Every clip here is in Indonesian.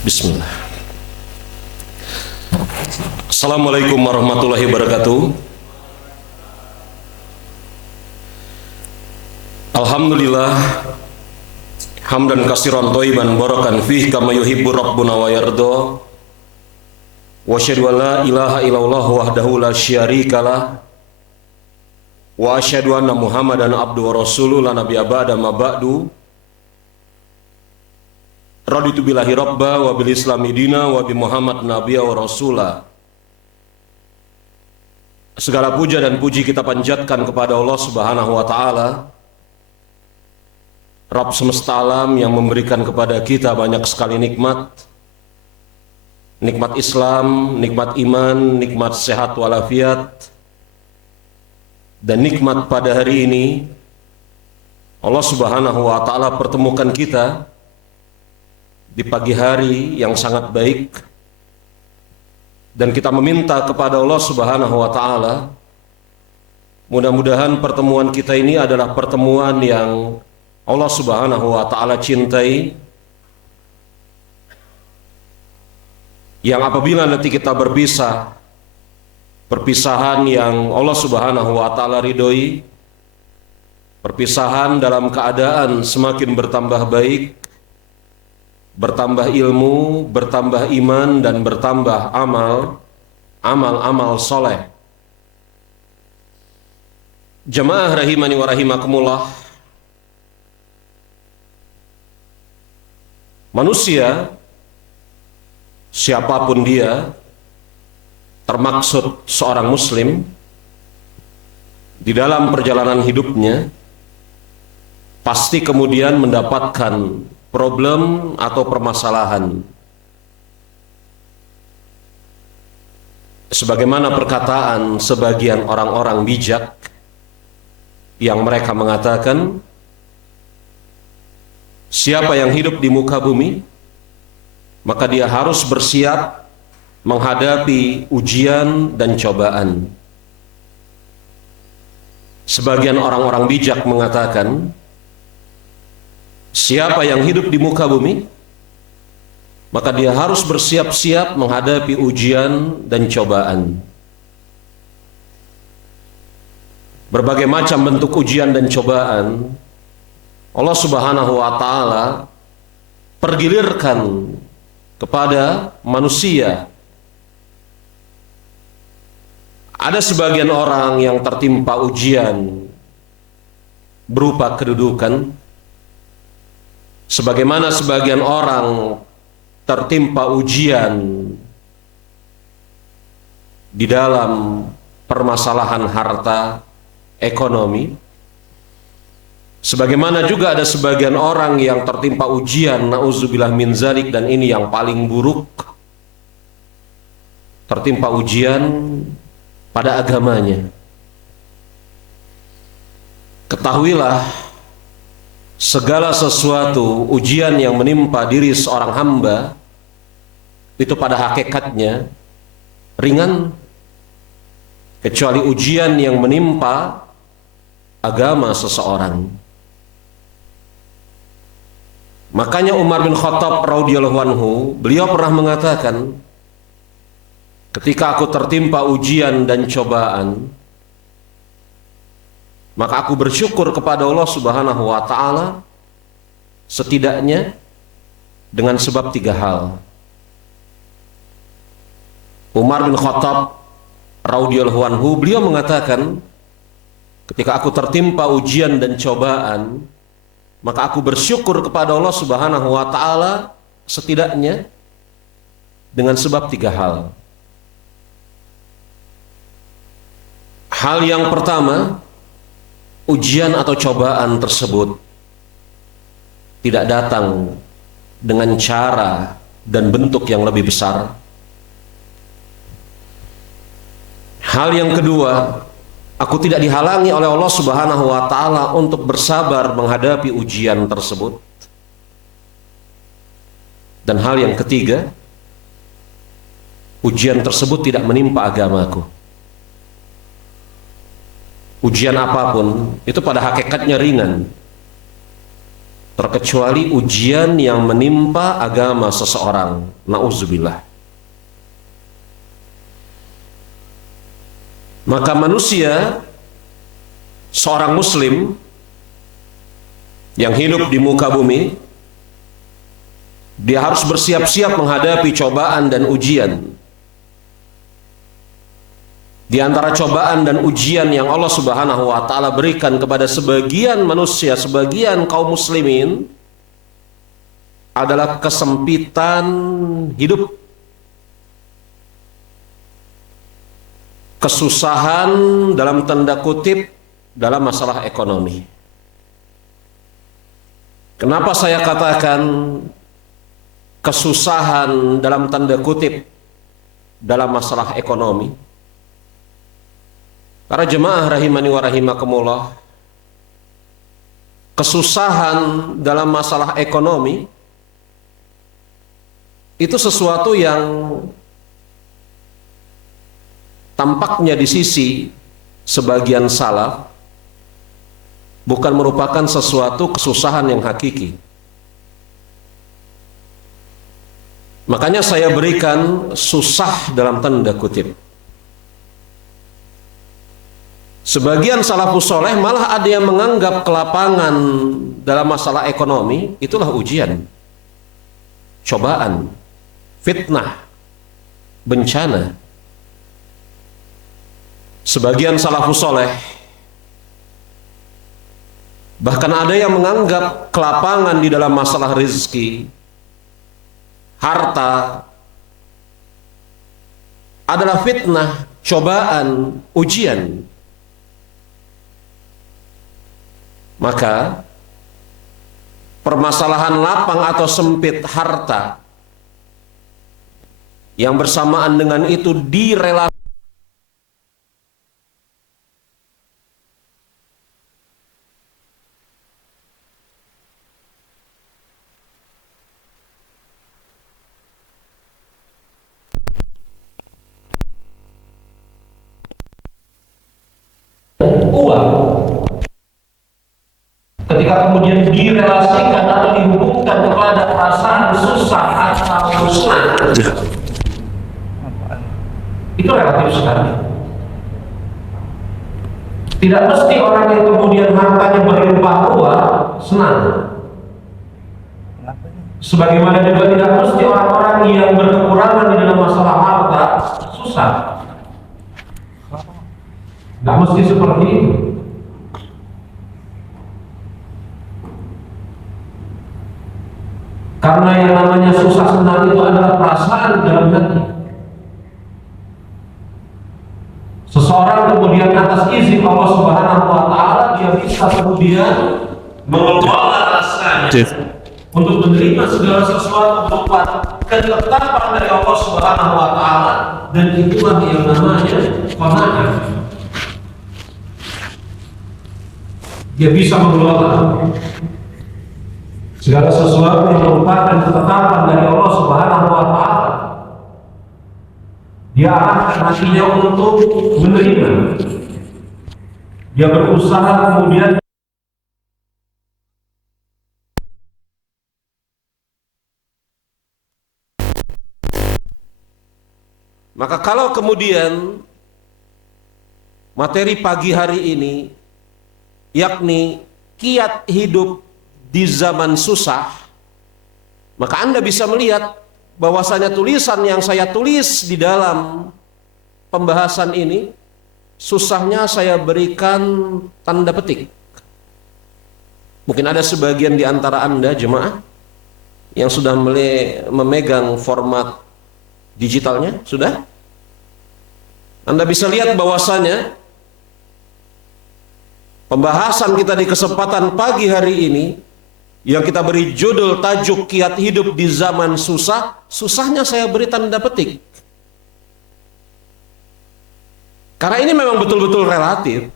Bismillah. Assalamualaikum warahmatullahi wabarakatuh. Alhamdulillah hamdan katsiran thayyiban barakan fihi kama yuhibbu rabbuna wa yarda. Wa asyhadu an la ilaha illallah wahdahu la syarikalah wa asyhadu anna Muhammadan abduhu wa rasuluhu la nabiyya ba'da ma ba'du. Raditu billahi rabba wa bil islami dina wa bi Muhammad nabiyya wa rasula. Segala puja dan puji kita panjatkan kepada Allah Subhanahu wa taala, Rabb semesta alam yang memberikan kepada kita banyak sekali nikmat. Nikmat Islam, nikmat iman, nikmat sehat walafiat. Dan nikmat pada hari ini Allah Subhanahu wa taala pertemukan kita di pagi hari yang sangat baik, dan kita meminta kepada Allah Subhanahu wa taala mudah-mudahan pertemuan kita ini adalah pertemuan yang Allah Subhanahu wa taala cintai, yang apabila nanti kita berpisah, perpisahan yang Allah Subhanahu wa taala ridhoi, perpisahan dalam keadaan semakin bertambah baik, bertambah ilmu, bertambah iman, dan bertambah amal soleh. Jamaah rahimani wa rahimakumullah. Manusia siapapun dia, termaksud seorang muslim, di dalam perjalanan hidupnya pasti kemudian mendapatkan problem atau permasalahan. Sebagaimana perkataan sebagian orang-orang bijak yang mereka mengatakan, siapa yang hidup di muka bumi, maka dia harus bersiap menghadapi ujian dan cobaan. Sebagian orang-orang bijak mengatakan, siapa yang hidup di muka bumi, maka dia harus bersiap-siap menghadapi ujian dan cobaan. Berbagai macam bentuk ujian dan cobaan Allah Subhanahu wa taala pergilirkan kepada manusia. Ada sebagian orang yang tertimpa ujian berupa kedudukan, sebagaimana sebagian orang tertimpa ujian di dalam permasalahan harta, ekonomi. Sebagaimana juga ada sebagian orang yang tertimpa ujian, na'udzubillah min zalik, dan ini yang paling buruk, tertimpa ujian pada agamanya. Ketahuilah, segala sesuatu ujian yang menimpa diri seorang hamba itu pada hakikatnya ringan, kecuali ujian yang menimpa agama seseorang. Makanya Umar bin Khattab radhiyallahu anhu, beliau pernah mengatakan, ketika aku tertimpa ujian dan cobaan, maka aku bersyukur kepada Allah Subhanahu wa taala setidaknya dengan sebab 3 hal. Umar bin Khattab radhiyallahu anhu, beliau mengatakan, ketika aku tertimpa ujian dan cobaan, maka aku bersyukur kepada Allah Subhanahu wa taala setidaknya dengan sebab 3 hal. Hal yang pertama, ujian atau cobaan tersebut tidak datang dengan cara dan bentuk yang lebih besar. Hal yang kedua, aku tidak dihalangi oleh Allah Subhanahu wa taala untuk bersabar menghadapi ujian tersebut. Dan hal yang ketiga, ujian tersebut tidak menimpa agamaku. Ujian apapun itu pada hakikatnya ringan, terkecuali ujian yang menimpa agama seseorang. Nauzubillah. Maka manusia, seorang muslim yang hidup di muka bumi, dia harus bersiap-siap menghadapi cobaan dan ujian. Di antara cobaan dan ujian yang Allah Subhanahu wa taala berikan kepada sebagian manusia, sebagian kaum muslimin, adalah kesempitan hidup, kesusahan dalam tanda kutip dalam masalah ekonomi. Kenapa saya katakan kesusahan dalam tanda kutip dalam masalah ekonomi? Para jemaah rahimani wa rahimakumullah, kesusahan dalam masalah ekonomi itu sesuatu yang tampaknya di sisi sebagian salaf bukan merupakan sesuatu kesusahan yang hakiki. Makanya saya berikan susah dalam tanda kutip. Sebagian salafus soleh malah ada yang menganggap kelapangan dalam masalah ekonomi itulah ujian, cobaan, fitnah, bencana. Sebagian salafus soleh bahkan ada yang menganggap kelapangan di dalam masalah rezeki, harta adalah fitnah, cobaan, ujian. Maka permasalahan lapang atau sempit harta yang bersamaan dengan itu direlasikan uang. Ketika kemudian direlasikan atau dihubungkan kepada perasaan susah atau senang, itu relatif sekali. Tidak mesti orang yang kemudian hartanya berlimpah ruah senang. Sebagaimana juga tidak mesti orang-orang yang berkekurangan di dalam masalah harta susah. Tidak mesti seperti itu. Karena yang namanya susah senang itu adalah perasaan dalam hati. Seseorang kemudian atas izin Allah Subhanahu wa taala dia bisa kemudian mengelola rasanya untuk menerima segala sesuatu berupa ketetapan dari Allah Subhanahu wa taala, dan itulah yang namanya qanaah. Dia bisa mengelola segala sesuatu yang merupakan ketetapan dari Allah Subhanahu wa taala. Dia arahkan hatinya untuk menerima. Dia berusaha kemudian maka kalau kemudian materi pagi hari ini yakni kiat hidup di zaman susah, maka Anda bisa melihat bahwasanya tulisan yang saya tulis di dalam pembahasan ini, susahnya saya berikan tanda petik. Mungkin ada sebagian di antara Anda jemaah yang sudah memegang format digitalnya, sudah? Anda bisa lihat bahwasanya pembahasan kita di kesempatan pagi hari ini yang kita beri judul tajuk kiat hidup di zaman susah, susahnya saya beri tanda petik. Karena ini memang betul-betul relatif.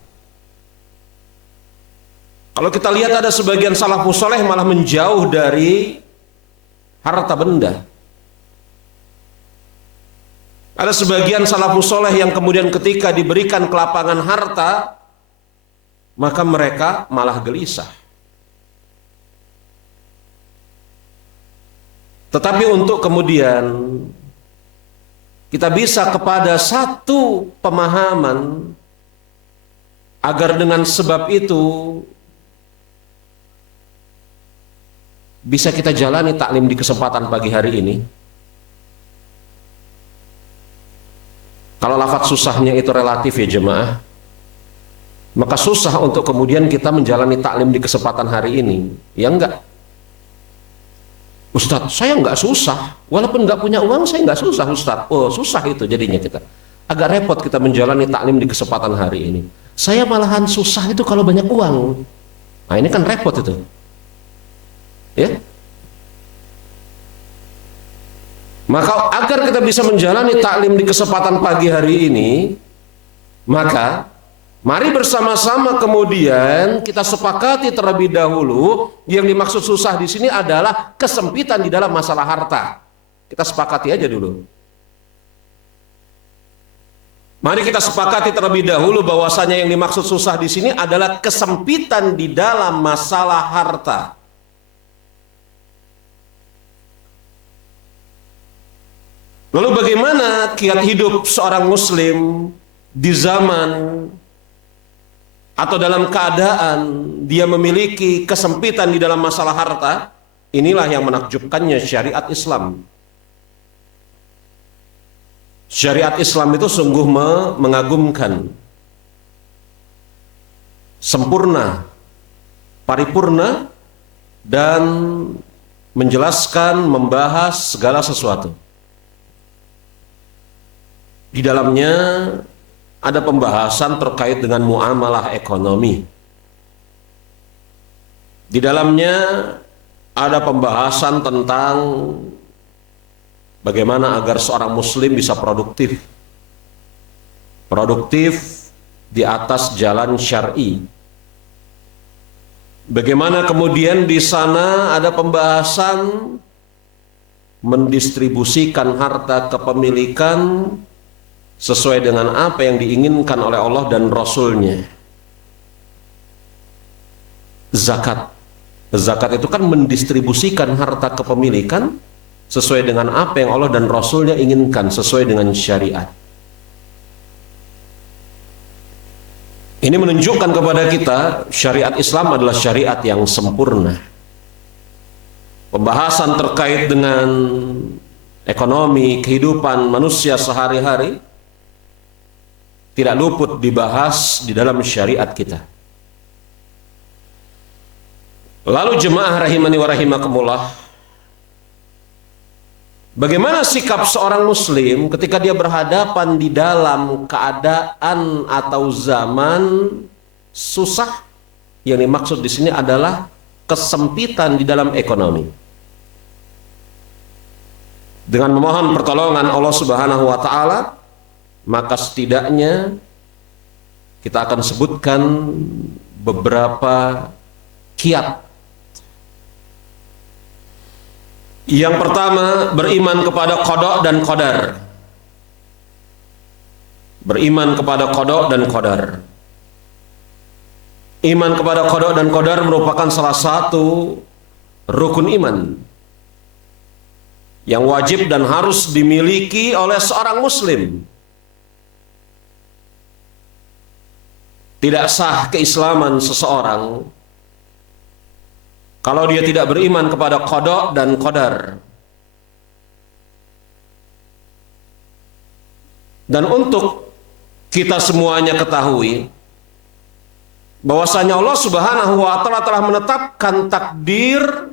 Kalau kita lihat ada sebagian salafus saleh malah menjauh dari harta benda. Ada sebagian salafus saleh yang kemudian ketika diberikan kelapangan harta, maka mereka malah gelisah. Tetapi untuk kemudian kita bisa kepada satu pemahaman agar dengan sebab itu bisa kita jalani taklim di kesempatan pagi hari ini. Kalau lafaz susahnya itu relatif ya jemaah, maka susah untuk kemudian kita menjalani taklim di kesempatan hari ini. Ya enggak. Ustadz, saya enggak susah. Walaupun enggak punya uang, saya enggak susah Ustadz. Oh, susah itu jadinya kita. Agak repot kita menjalani taklim di kesempatan hari ini. Saya malahan susah itu kalau banyak uang. Nah ini kan repot itu. Ya. Maka agar kita bisa menjalani taklim di kesempatan pagi hari ini, maka mari bersama-sama kemudian kita sepakati terlebih dahulu yang dimaksud susah di sini adalah kesempitan di dalam masalah harta. Kita sepakati aja dulu. Mari kita sepakati terlebih dahulu bahwasanya yang dimaksud susah di sini adalah kesempitan di dalam masalah harta. Lalu bagaimana kiat hidup seorang muslim di zaman atau dalam keadaan dia memiliki kesempitan di dalam masalah harta? Inilah yang menakjubkannya syariat Islam. Syariat Islam itu sungguh mengagumkan, sempurna, paripurna, dan menjelaskan, membahas segala sesuatu. Di dalamnya ada pembahasan terkait dengan muamalah ekonomi. Di dalamnya ada pembahasan tentang bagaimana agar seorang muslim bisa produktif. Produktif di atas jalan syar'i. Bagaimana kemudian di sana ada pembahasan mendistribusikan harta kepemilikan sesuai dengan apa yang diinginkan oleh Allah dan Rasul-Nya. Zakat. Zakat itu kan mendistribusikan harta kepemilikan sesuai dengan apa yang Allah dan Rasul-Nya inginkan, sesuai dengan syariat. Ini menunjukkan kepada kita syariat Islam adalah syariat yang sempurna. Pembahasan terkait dengan ekonomi, kehidupan manusia sehari-hari tidak luput dibahas di dalam syariat kita. Lalu jemaah rahimani wa rahimakumullah, bagaimana sikap seorang muslim ketika dia berhadapan di dalam keadaan atau zaman susah? Yang dimaksud di sini adalah kesempitan di dalam ekonomi. Dengan memohon pertolongan Allah Subhanahu wa taala, maka setidaknya kita akan sebutkan beberapa kiat. Yang pertama, beriman kepada qada dan qadar. Beriman kepada qada dan qadar. Iman kepada qada dan qadar merupakan salah satu rukun iman yang wajib dan harus dimiliki oleh seorang muslim. Tidak sah keislaman seseorang kalau dia tidak beriman kepada qada dan qadar. Dan untuk kita semuanya ketahui bahwasanya Allah Subhanahu wa taala telah menetapkan takdir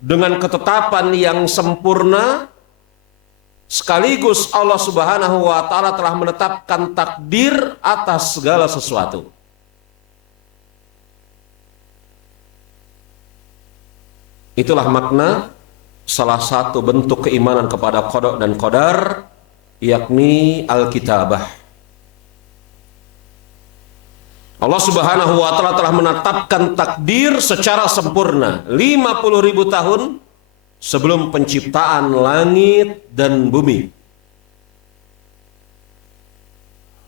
dengan ketetapan yang sempurna, sekaligus Allah Subhanahu wa taala telah menetapkan takdir atas segala sesuatu. Itulah makna salah satu bentuk keimanan kepada qada dan qadar, yakni al-kitabah. Allah Subhanahu wa taala telah menetapkan takdir secara sempurna 50.000 tahun sebelum penciptaan langit dan bumi.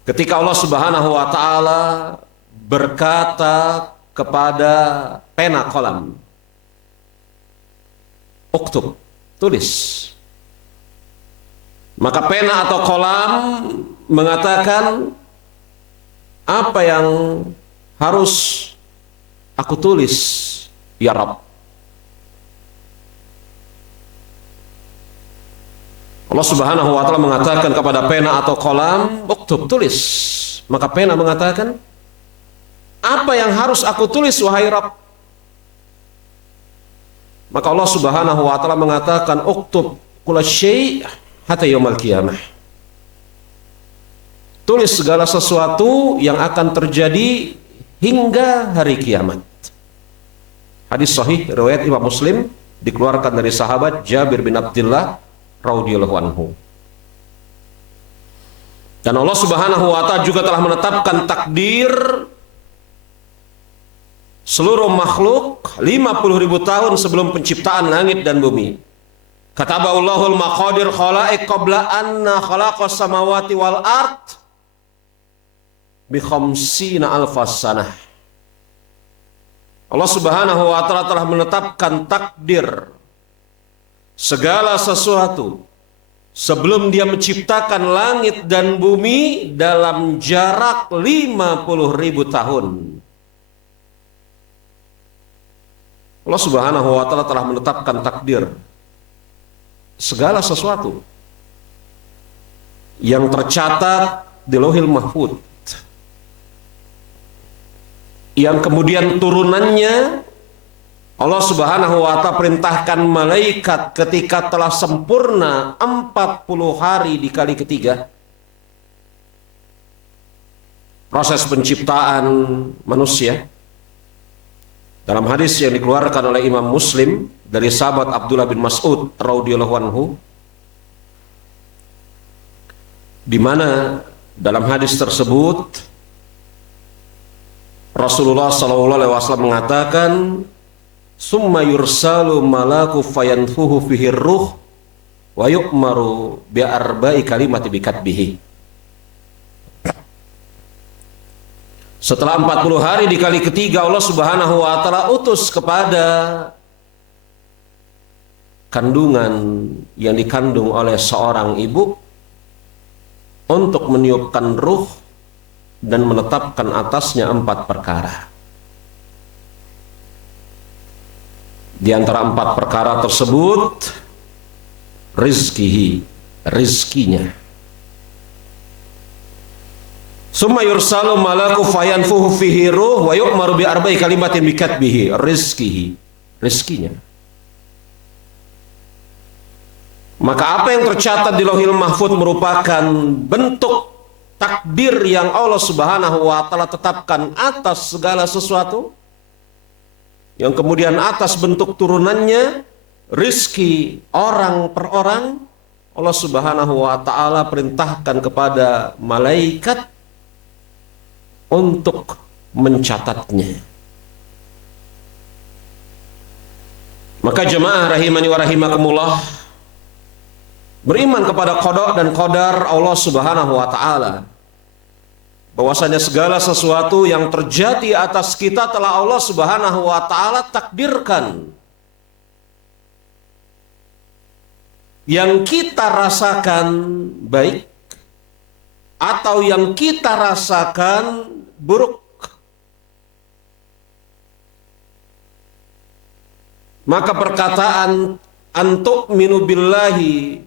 Ketika Allah Subhanahu wa taala berkata kepada pena kolam, uktub, tulis. Maka pena atau kolam mengatakan, apa yang harus aku tulis, ya Rabb? Allah Subhanahu wa Ta'ala mengatakan kepada pena atau kolam, uktub, tulis. Maka pena mengatakan, apa yang harus aku tulis, wahai Rabb? Maka Allah Subhanahu wa Ta'ala mengatakan, uktub kulla syai' hatta yaumil qiyamah. Tulis segala sesuatu yang akan terjadi hingga hari kiamat. Hadis sahih riwayat Imam Muslim, dikeluarkan dari sahabat Jabir bin Abdullah radhiyallahu anhu. Dan Allah Subhanahu wa Ta'ala juga telah menetapkan takdir seluruh makhluk 50.000 tahun sebelum penciptaan langit dan bumi. Kataballahul maqadir khalaiq qabla anna khalaqas samawati wal ard bi khamsina alfas sanah. Allah Subhanahu wa Ta'ala telah menetapkan takdir segala sesuatu sebelum Dia menciptakan langit dan bumi dalam jarak 50.000 tahun. Allah Subhanahu wa Ta'ala telah menetapkan takdir segala sesuatu yang tercatat di Lauhil Mahfuz, yang kemudian turunannya Allah Subhanahu wa Ta'ala perintahkan malaikat ketika telah sempurna 40 hari di kali ketiga proses penciptaan manusia. Dalam hadis yang dikeluarkan oleh Imam Muslim dari sahabat Abdullah bin Mas'ud radhiyallahu anhu, di mana dalam hadis tersebut Rasulullah SAW mengatakan, summa yursalu malaku fayanfuhu fihi ruh wa yu'maru bi arba'i kalimati bikatbihi. Setelah 40 hari di kali ketiga Allah Subhanahu wa Ta'ala utus kepada kandungan yang dikandung oleh seorang ibu untuk meniupkan ruh dan menetapkan atasnya 4 perkara. Di antara 4 perkara tersebut, rizkinya. Summa yursalu malaku fayanfuhu fihi ruh wa yu'maru bi arba'i kalimatin bikatbihi, rizkinya. Maka apa yang tercatat di Lauhil Mahfuz merupakan bentuk takdir yang Allah Subhanahu wa Ta'ala tetapkan atas segala sesuatu, yang kemudian atas bentuk turunannya rizki orang per orang Allah Subhanahu wa Ta'ala perintahkan kepada malaikat untuk mencatatnya. Maka jemaah rahimani wa rahimakumullah, beriman kepada qada dan qadar Allah Subhanahu wa Ta'ala, bahwasanya segala sesuatu yang terjadi atas kita telah Allah Subhanahu wa Ta'ala takdirkan. Yang kita rasakan baik atau yang kita rasakan buruk, maka perkataan antu'minu billahi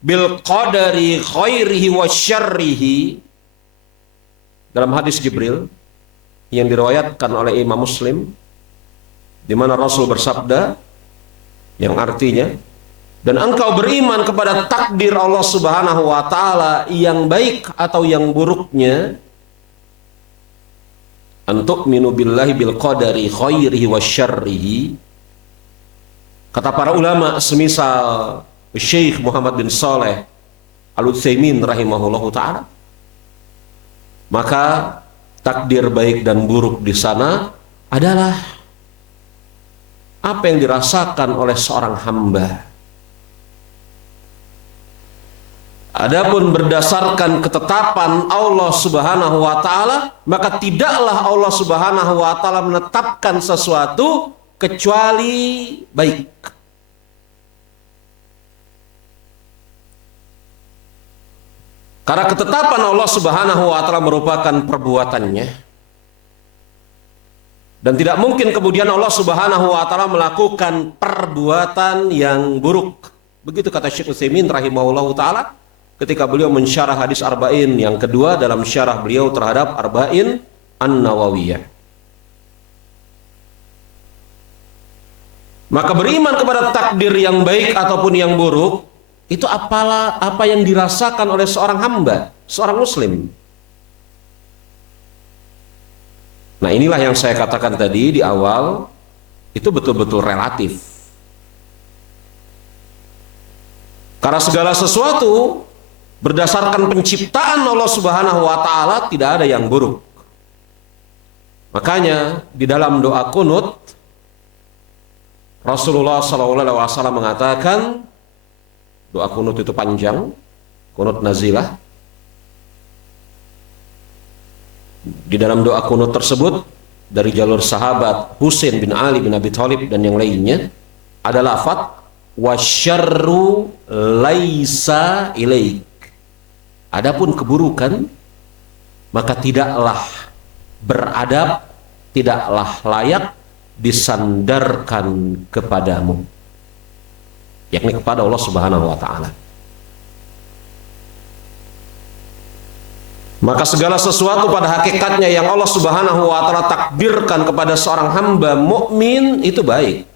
bil qadari khairihi wa syarrihi dalam hadis Jibril yang diriwayatkan oleh Imam Muslim, di mana Rasul bersabda yang artinya, dan engkau beriman kepada takdir Allah Subhanahu wa Ta'ala yang baik atau yang buruknya, antu'minu billahi bil qadari khairihi wa syarrihi. Kata para ulama semisal Syekh Muhammad bin Saleh Al-Utsaimin rahimahullahu ta'ala, maka takdir baik dan buruk di sana adalah apa yang dirasakan oleh seorang hamba. Adapun berdasarkan ketetapan Allah Subhanahu wa Ta'ala, maka tidaklah Allah Subhanahu wa Ta'ala menetapkan sesuatu kecuali baik. Karena ketetapan Allah Subhanahu wa taala merupakan perbuatannya. Dan tidak mungkin kemudian Allah Subhanahu wa taala melakukan perbuatan yang buruk. Begitu kata Syekh Utsaimin rahimahullahu taala ketika beliau mensyarah hadis Arba'in yang kedua dalam syarah beliau terhadap Arba'in An-Nawawiyah. Maka beriman kepada takdir yang baik ataupun yang buruk itu apa yang dirasakan oleh seorang hamba, seorang muslim. Nah, inilah yang saya katakan tadi di awal, itu betul-betul relatif. Karena segala sesuatu berdasarkan penciptaan Allah Subhanahu wa taala tidak ada yang buruk. Makanya di dalam doa kunut Rasulullah SAW mengatakan, doa kunut itu panjang, kunut nazilah. Di dalam doa kunut tersebut dari jalur sahabat Husain bin Ali bin Abi Thalib dan yang lainnya ada lafaz wasyarru laisa ilaik. Adapun keburukan maka tidaklah beradab, tidaklah layak disandarkan kepadamu, yakni kepada Allah Subhanahu wa taala. Maka segala sesuatu pada hakikatnya yang Allah Subhanahu wa taala takdirkan kepada seorang hamba mukmin itu baik.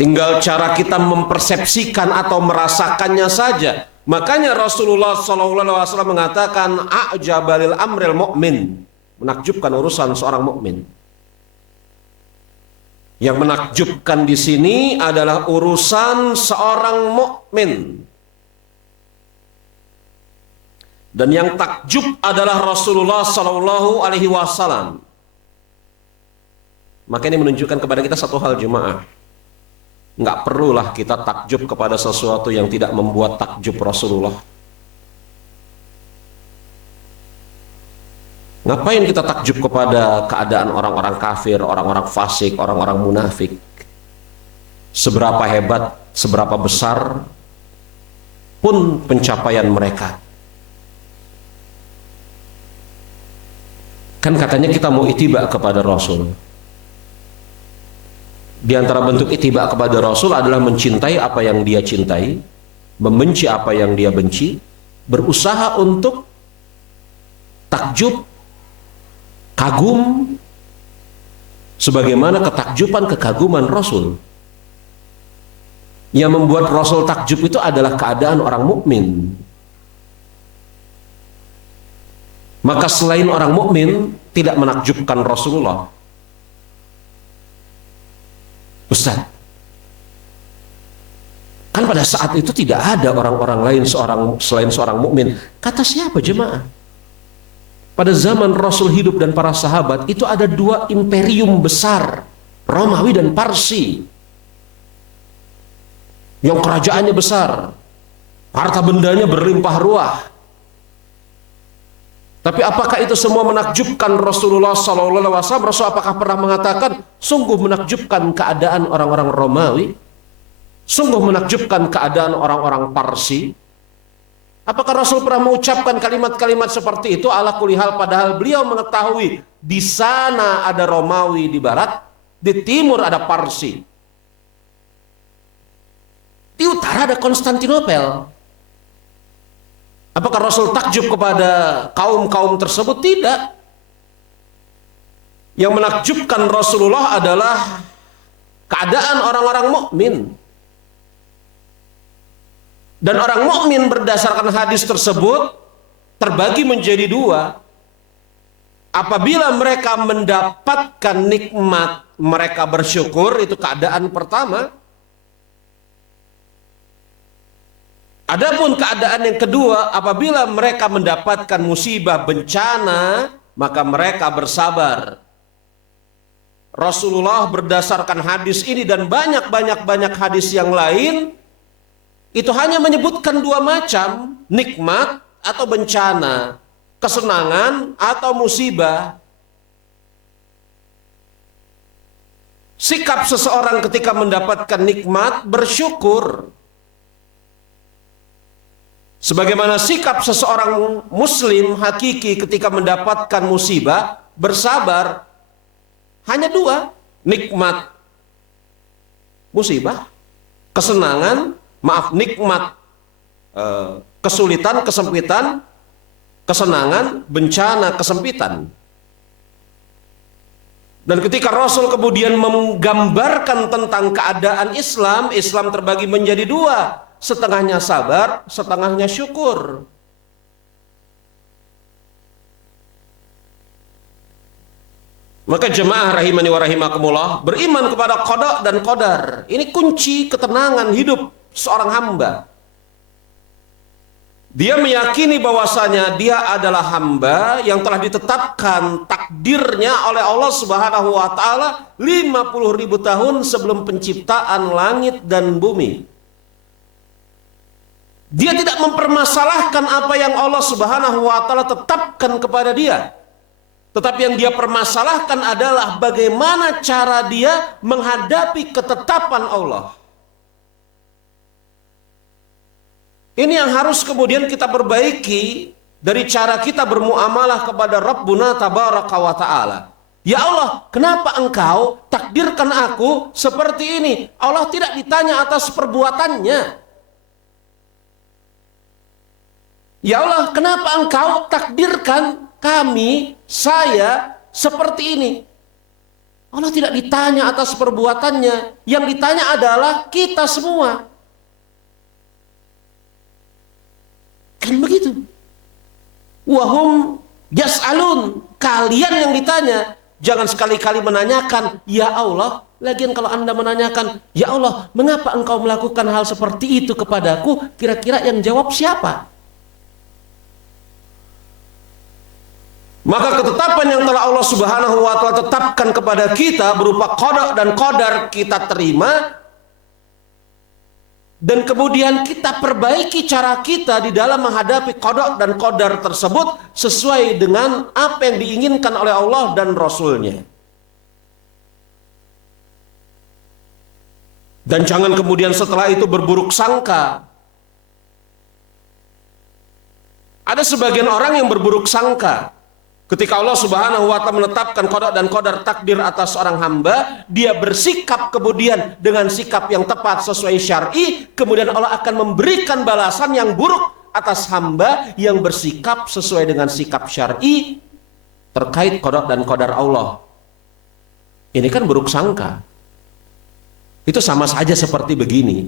Tinggal cara kita mempersepsikan atau merasakannya saja. Makanya Rasulullah SAW mengatakan a'jabalil amril mu'min, menakjubkan urusan seorang mukmin. Yang menakjubkan di sini adalah urusan seorang mukmin. Dan yang takjub adalah Rasulullah Sallallahu Alaihi Wasallam. Maka ini menunjukkan kepada kita satu hal jemaah. Nggak perlulah kita takjub kepada sesuatu yang tidak membuat takjub Rasulullah. Ngapain kita takjub kepada keadaan orang-orang kafir, orang-orang fasik, orang-orang munafik? Seberapa hebat, seberapa besar pun pencapaian mereka. Kan katanya kita mau ittiba kepada Rasul. Di antara bentuk ittiba kepada Rasul adalah mencintai apa yang dia cintai, membenci apa yang dia benci, berusaha untuk takjub, kagum, sebagaimana ketakjuban kekaguman Rasul. Yang membuat Rasul takjub itu adalah keadaan orang mukmin. Maka selain orang mukmin tidak menakjubkan Rasulullah. Ustaz, kan pada saat itu tidak ada orang-orang lain selain seorang mukmin. Kata siapa jemaah? Pada zaman Rasul hidup dan para sahabat itu ada dua imperium besar, Romawi dan Parsi, yang kerajaannya besar, harta bendanya berlimpah ruah. Tapi apakah itu semua menakjubkan Rasulullah SAW? Rasul apakah pernah mengatakan, sungguh menakjubkan keadaan orang-orang Romawi? Sungguh menakjubkan keadaan orang-orang Parsi? Apakah Rasul pernah mengucapkan kalimat-kalimat seperti itu? Ala kulli hal, padahal beliau mengetahui di sana ada Romawi di barat, di timur ada Parsi, di utara ada Konstantinopel. Apakah Rasul takjub kepada kaum-kaum tersebut? Tidak. Yang menakjubkan Rasulullah adalah keadaan orang-orang mukmin. Dan orang mukmin berdasarkan hadis tersebut terbagi menjadi dua. Apabila mereka mendapatkan nikmat, mereka bersyukur, itu keadaan pertama. Adapun keadaan yang kedua, apabila mereka mendapatkan musibah, bencana, maka mereka bersabar. Rasulullah berdasarkan hadis ini dan banyak hadis yang lain, itu hanya menyebutkan dua macam, nikmat atau bencana, kesenangan atau musibah. Sikap seseorang ketika mendapatkan nikmat, bersyukur. Sebagaimana sikap seseorang muslim hakiki ketika mendapatkan musibah, bersabar. Hanya dua, nikmat musibah, kesenangan, nikmat kesulitan, kesempitan, kesenangan, bencana, kesempitan. Dan ketika Rasul kemudian menggambarkan tentang keadaan Islam, Islam terbagi menjadi dua, setengahnya sabar, setengahnya syukur. Maka jemaah rahimani wa rahimakumullah, beriman kepada qada dan qadar. Ini kunci ketenangan hidup seorang hamba. Dia meyakini bahwasanya dia adalah hamba yang telah ditetapkan takdirnya oleh Allah Subhanahu wa taala 50.000 tahun sebelum penciptaan langit dan bumi. Dia tidak mempermasalahkan apa yang Allah Subhanahu wa taala tetapkan kepada dia. Tetapi yang dia permasalahkan adalah bagaimana cara dia menghadapi ketetapan Allah. Ini yang harus kemudian kita perbaiki dari cara kita bermuamalah kepada Rabbuna Tabaraka wa Ta'ala. Ya Allah, kenapa engkau takdirkan aku seperti ini? Allah tidak ditanya atas perbuatannya. Ya Allah, kenapa engkau takdirkan kami, saya seperti ini? Allah tidak ditanya atas perbuatannya. Yang ditanya adalah kita semua. Kan begitu. Wahum yas'alun, kalian yang ditanya. Jangan sekali-kali menanyakan, ya Allah. Lagian kalau Anda menanyakan, ya Allah, mengapa engkau melakukan hal seperti itu kepadaku? Kira-kira yang jawab siapa? Maka ketetapan yang telah Allah Subhanahu wa taala tetapkan kepada kita berupa qada dan qadar kita terima. Dan kemudian kita perbaiki cara kita di dalam menghadapi qada dan qadar tersebut sesuai dengan apa yang diinginkan oleh Allah dan Rasul-Nya. Dan jangan kemudian setelah itu berburuk sangka. Ada sebagian orang yang berburuk sangka. Ketika Allah Subhanahu wa taala menetapkan qada dan qadar takdir atas seorang hamba, dia bersikap kemudian dengan sikap yang tepat sesuai syar'i, kemudian Allah akan memberikan balasan yang buruk atas hamba yang bersikap sesuai dengan sikap syar'i terkait qada dan qadar Allah. Ini kan buruk sangka. Itu sama saja seperti begini.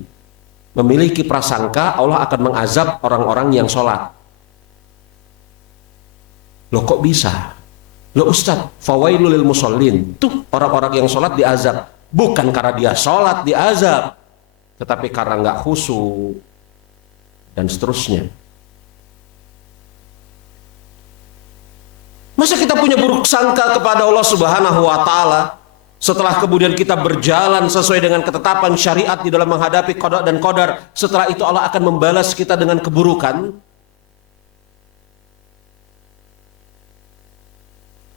Memiliki prasangka Allah akan mengazab orang-orang yang sholat. Loh kok bisa? Loh Ustaz, fawailul lil musallin. Tuh orang-orang yang sholat diazab. Bukan karena dia sholat diazab, tetapi karena nggak khusyuk dan seterusnya. Masa kita punya buruk sangka kepada Allah Subhanahu wa taala setelah kemudian kita berjalan sesuai dengan ketetapan syariat di dalam menghadapi qada dan qadar, setelah itu Allah akan membalas kita dengan keburukan?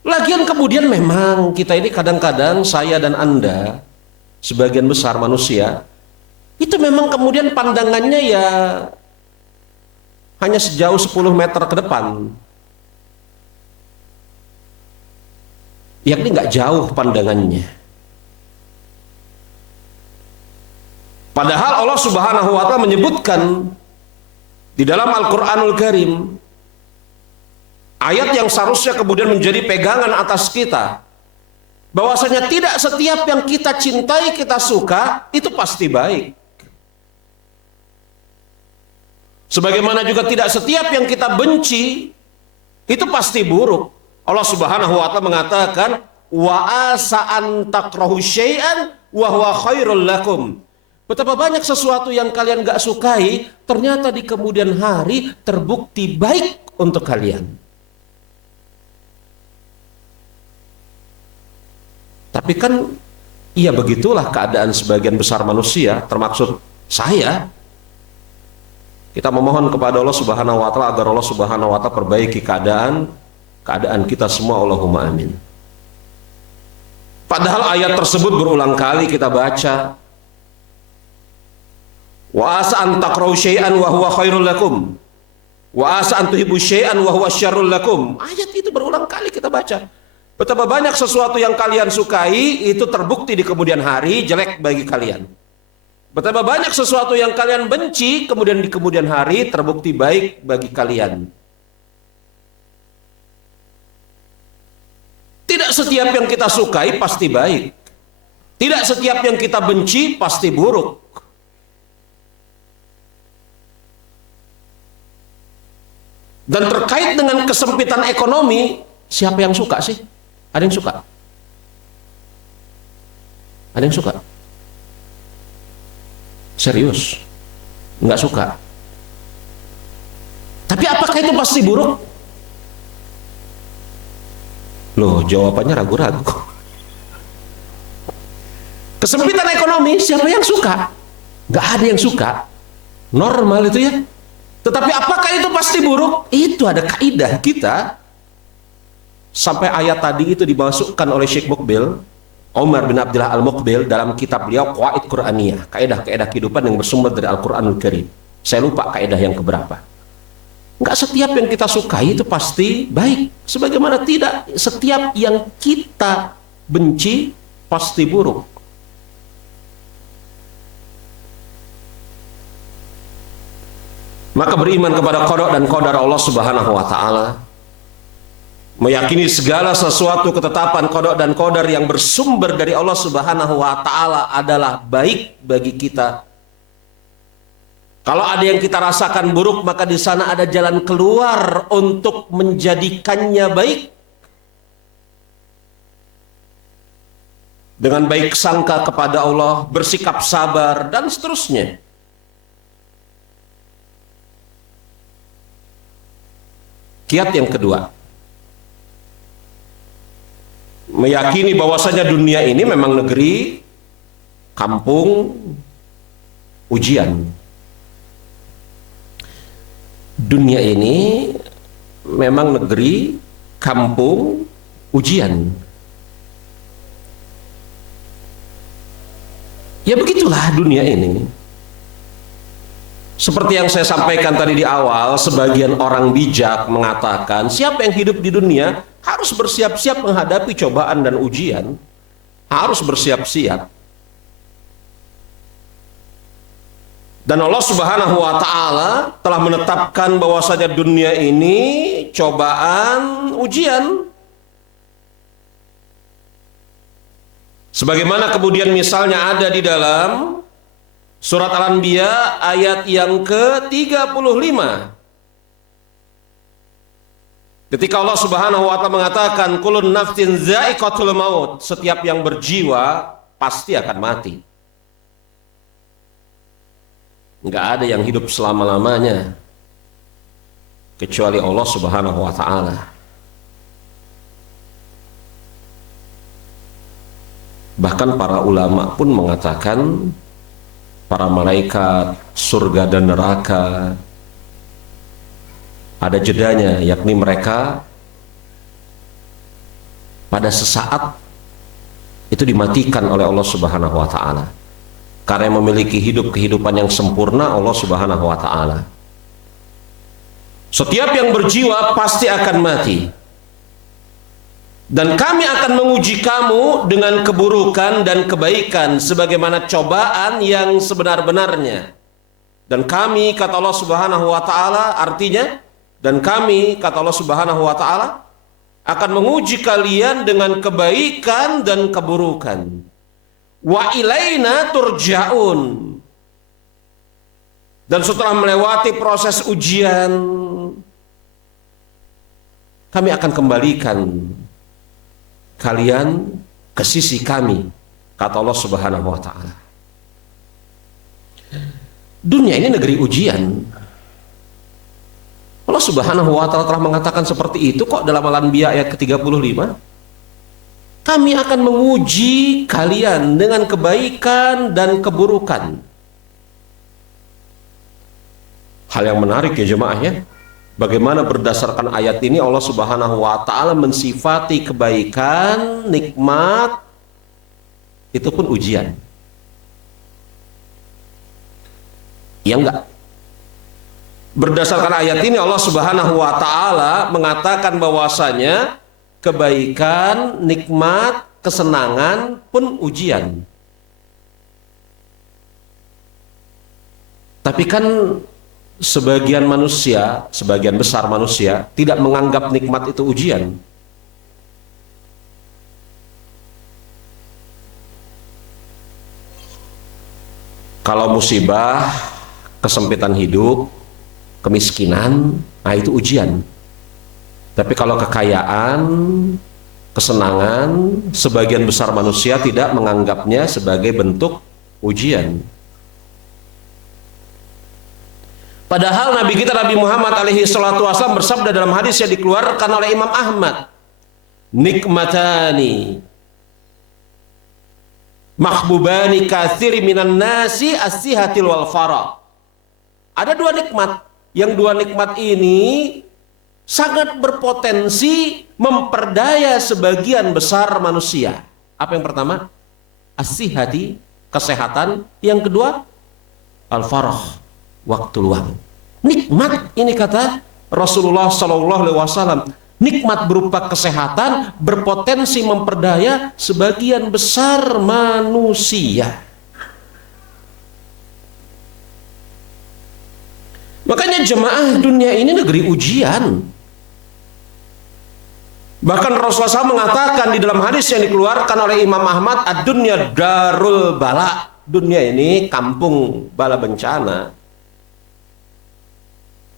Lagian kemudian memang kita ini kadang-kadang, saya dan Anda, sebagian besar manusia, itu memang kemudian pandangannya ya hanya sejauh 10 meter ke depan. Yakni nggak jauh pandangannya. Padahal Allah Subhanahu wa taala menyebutkan di dalam Al-Qur'anul Karim, ayat yang seharusnya kemudian menjadi pegangan atas kita, bahwasanya tidak setiap yang kita cintai, kita suka, itu pasti baik. Sebagaimana juga tidak setiap yang kita benci, itu pasti buruk. Allah Subhanahu wa ta'ala mengatakan, wa asa an takrahu syai'an wa huwa khairul lakum. Betapa banyak sesuatu yang kalian gak sukai, ternyata di kemudian hari terbukti baik untuk kalian. Tapi kan, iya begitulah keadaan sebagian besar manusia, termaksud saya. Kita memohon kepada Allah Subhanahu wa ta'ala agar Allah Subhanahu wa ta'ala perbaiki keadaan kita semua, Allahumma amin. Padahal ayat tersebut berulang kali kita baca. Wa asa an takrahu syai'an wa huwa khairul lakum. Wa asa an tuhibbu syai'an wa huwa syarrul lakum. Ayat itu berulang kali kita baca. Betapa banyak sesuatu yang kalian sukai itu terbukti di kemudian hari jelek bagi kalian. Betapa banyak sesuatu yang kalian benci kemudian di kemudian hari terbukti baik bagi kalian. Tidak setiap yang kita sukai pasti baik. Tidak setiap yang kita benci pasti buruk. Dan terkait dengan kesempitan ekonomi, siapa yang suka sih? Ada yang suka? Ada yang suka? Serius? Nggak suka? Tapi apakah itu pasti buruk? Loh, jawabannya ragu-ragu. Kesempitan ekonomi, siapa yang suka? Nggak ada yang suka. Normal itu ya. Tetapi apakah itu pasti buruk? Itu ada kaidah kita. Sampai ayat tadi itu dimasukkan oleh Syekh Muqbil, Umar bin Abdullah Al-Muqbil dalam kitab beliau Qawaid Quraniyah, kaidah-kaidah kehidupan yang bersumber dari Al-Qur'anul Karim. Saya lupa kaidah yang keberapa. Enggak setiap yang kita sukai itu pasti baik. Sebagaimana tidak setiap yang kita benci pasti buruk. Maka beriman kepada qada dan qadar Allah Subhanahu wa taala, meyakini segala sesuatu ketetapan qada dan qadar yang bersumber dari Allah Subhanahu wa taala adalah baik bagi kita. Kalau ada yang kita rasakan buruk, maka di sana ada jalan keluar untuk menjadikannya baik. Dengan baik sangka kepada Allah, bersikap sabar dan seterusnya. Kiat yang kedua, meyakini bahwasanya dunia ini memang negeri kampung ujian. Dunia ini memang negeri kampung ujian. Ya begitulah dunia ini. Seperti yang saya sampaikan tadi di awal, sebagian orang bijak mengatakan siapa yang hidup di dunia harus bersiap-siap menghadapi cobaan dan ujian. Harus bersiap-siap. Dan Allah Subhanahu wa taala telah menetapkan bahwasanya dunia ini cobaan, ujian. Sebagaimana kemudian misalnya ada di dalam Surat Al-Anbiya ayat yang ke-35. Ketika Allah Subhanahu wa taala mengatakan kullun nafsin za'iqatul maut, setiap yang berjiwa pasti akan mati. Enggak ada yang hidup selama-lamanya kecuali Allah Subhanahu wa taala. Bahkan para ulama pun mengatakan para malaikat, surga dan neraka ada jedanya, yakni mereka pada sesaat itu dimatikan oleh Allah Subhanahu wa taala. Karena yang memiliki kehidupan yang sempurna Allah Subhanahu wa taala. Setiap yang berjiwa pasti akan mati. Dan kami akan menguji kamu dengan keburukan dan kebaikan sebagaimana cobaan yang sebenar-benarnya. Dan kami, kata Allah Subhanahu wa taala, artinya dan kami, kata Allah Subhanahu wa taala, akan menguji kalian dengan kebaikan dan keburukan. Wa ilaina turja'un. Dan setelah melewati proses ujian, kami akan kembalikan kalian ke sisi kami, kata Allah Subhanahu wa taala. Dunia ini negeri ujian. Allah Subhanahu wa taala telah mengatakan seperti itu kok dalam Al-Anbiya ayat ke-35. Kami akan menguji kalian dengan kebaikan dan keburukan. Hal yang menarik ya jemaah ya. Bagaimana berdasarkan ayat ini Allah Subhanahu wa taala mensifati kebaikan, nikmat itu pun ujian. Ya enggak? Berdasarkan ayat ini Allah Subhanahu wa taala mengatakan bahwasanya kebaikan, nikmat, kesenangan pun ujian. Tapi kan sebagian manusia, sebagian besar manusia tidak menganggap nikmat itu ujian. Kalau musibah, kesempitan hidup, kemiskinan, nah itu ujian. Tapi kalau kekayaan, kesenangan, sebagian besar manusia tidak menganggapnya sebagai bentuk ujian. Padahal Nabi kita Nabi Muhammad alaihi salatu wasallam bersabda dalam hadis yang dikeluarkan oleh Imam Ahmad, nikmatani mahbubani katsiri minan nasi as-sihatil wal farah. Ada dua nikmat, yang dua nikmat ini sangat berpotensi memperdaya sebagian besar manusia. Apa yang pertama? As-sihati, kesehatan. Yang kedua, al-farah, waktu luang. Nikmat ini kata Rasulullah SAW, nikmat berupa kesehatan berpotensi memperdaya sebagian besar manusia. Makanya jemaah, dunia ini negeri ujian. Bahkan Rasulullah SAW mengatakan di dalam hadis yang dikeluarkan oleh Imam Ahmad, ad-dunya darul bala. Dunia ini kampung bala bencana.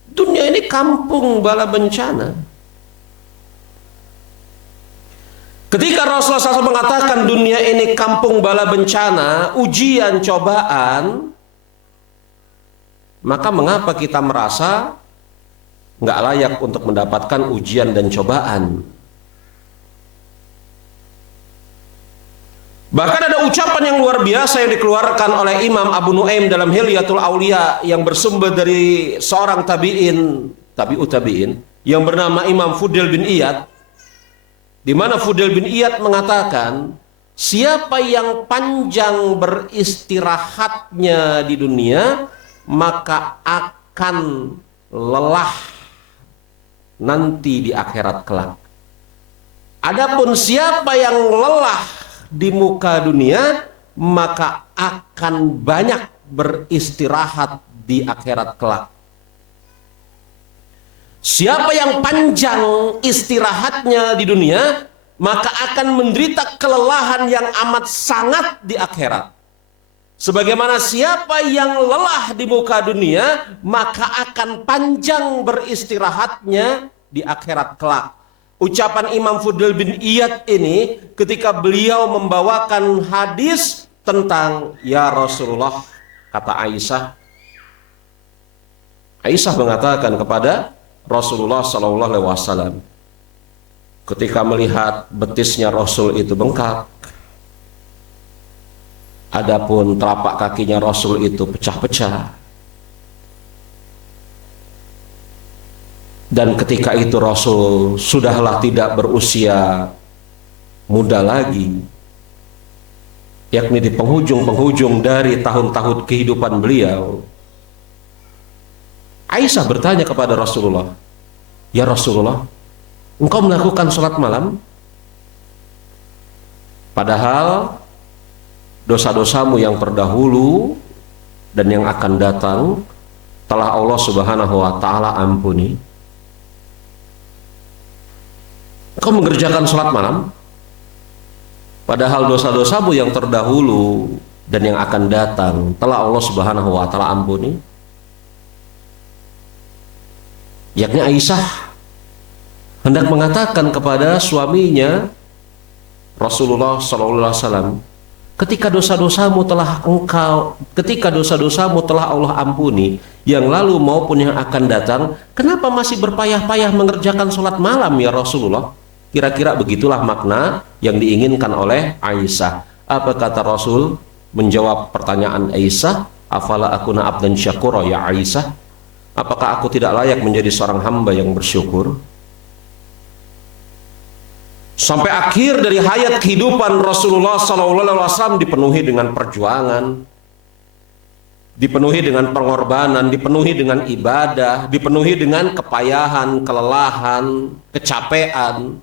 Dunia ini kampung bala bencana. Ketika Rasulullah SAW mengatakan dunia ini kampung bala bencana, ujian, cobaan, maka mengapa kita merasa nggak layak untuk mendapatkan ujian dan cobaan? Bahkan ada ucapan yang luar biasa yang dikeluarkan oleh Imam Abu Nuaim dalam Hilyatul Aulia yang bersumber dari seorang tabi'ut tabi'in yang bernama Imam Fudail bin Iyad, di mana Fudail bin Iyad mengatakan, siapa yang panjang beristirahatnya di dunia, maka akan lelah nanti di akhirat kelak. Adapun siapa yang lelah di muka dunia, maka akan banyak beristirahat di akhirat kelak. Siapa yang panjang istirahatnya di dunia, maka akan menderita kelelahan yang amat sangat di akhirat. Sebagaimana siapa yang lelah di muka dunia, maka akan panjang beristirahatnya di akhirat kelak. Ucapan Imam Fudail bin Iyad ini ketika beliau membawakan hadis tentang ya Rasulullah, kata Aisyah. Aisyah mengatakan kepada Rasulullah SAW ketika melihat betisnya Rasul itu bengkak, adapun telapak kakinya Rasul itu pecah-pecah. Dan ketika itu Rasul sudahlah tidak berusia muda lagi, yakni di penghujung-penghujung dari tahun-tahun kehidupan beliau. Aisyah bertanya kepada Rasulullah, ya Rasulullah, engkau melakukan sholat malam? Padahal dosa-dosamu yang terdahulu dan yang akan datang telah Allah Subhanahu wa Ta'ala ampuni. Kau mengerjakan sholat malam, padahal dosa-dosamu yang terdahulu dan yang akan datang telah Allah Subhanahu wa Ta'ala ampuni. Yakni Aisyah hendak mengatakan kepada suaminya Rasulullah SAW, ketika dosa-dosamu telah Allah ampuni, yang lalu maupun yang akan datang, kenapa masih berpayah-payah mengerjakan sholat malam ya Rasulullah? Kira-kira begitulah makna yang diinginkan oleh Aisyah. Apa kata Rasul menjawab pertanyaan Aisyah? Afala akuna abdan syakura ya Aisyah? Apakah aku tidak layak menjadi seorang hamba yang bersyukur? Sampai akhir dari hayat kehidupan Rasulullah SAW dipenuhi dengan perjuangan, dipenuhi dengan pengorbanan, dipenuhi dengan ibadah, dipenuhi dengan kepayahan, kelelahan, kecapean.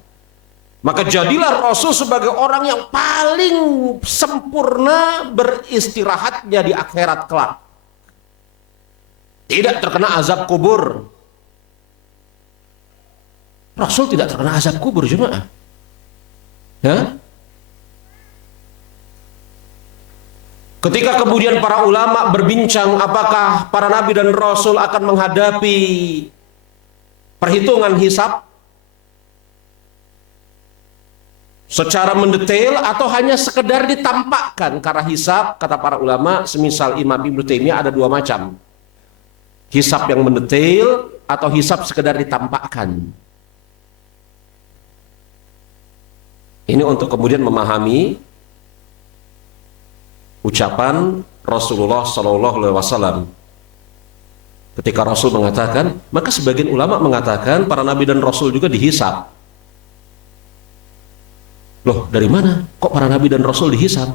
Maka jadilah Rasul sebagai orang yang paling sempurna beristirahatnya di akhirat kelak. Tidak terkena azab kubur. Rasul tidak terkena azab kubur, jemaah. Ya? Ketika kemudian para ulama berbincang apakah para nabi dan rasul akan menghadapi perhitungan hisab secara mendetail atau hanya sekedar ditampakkan, karena hisab kata para ulama semisal Imam Ibnu Taimiyah ada dua macam, hisab yang mendetail atau hisab sekedar ditampakkan. Ini untuk kemudian memahami ucapan Rasulullah SAW. Ketika Rasul mengatakan, maka sebagian ulama mengatakan para nabi dan rasul juga dihisab. Loh, dari mana kok para nabi dan rasul dihisab?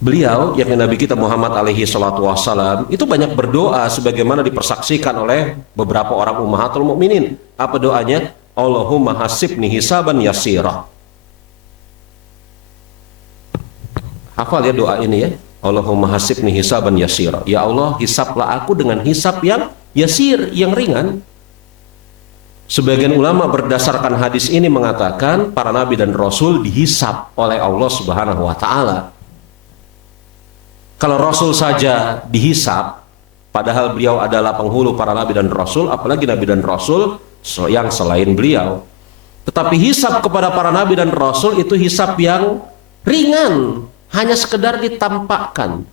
Beliau, yakni Nabi kita Muhammad alaihi salatu wassalam, itu banyak berdoa sebagaimana dipersaksikan oleh beberapa orang ummahatul mukminin. Apa doanya? Allahumma hasibni hisaban yasira. Hafal ya doa ini ya. Allahumma hasibni hisaban yasira. Ya Allah, hisablah aku dengan hisab yang yasir, yang ringan. Sebagian ulama berdasarkan hadis ini mengatakan para nabi dan rasul dihisab oleh Allah Subhanahu wa taala. Kalau rasul saja dihisab, padahal beliau adalah penghulu para nabi dan rasul, apalagi nabi dan rasul yang selain beliau. Tetapi hisab kepada para nabi dan rasul itu hisab yang ringan, hanya sekedar ditampakkan.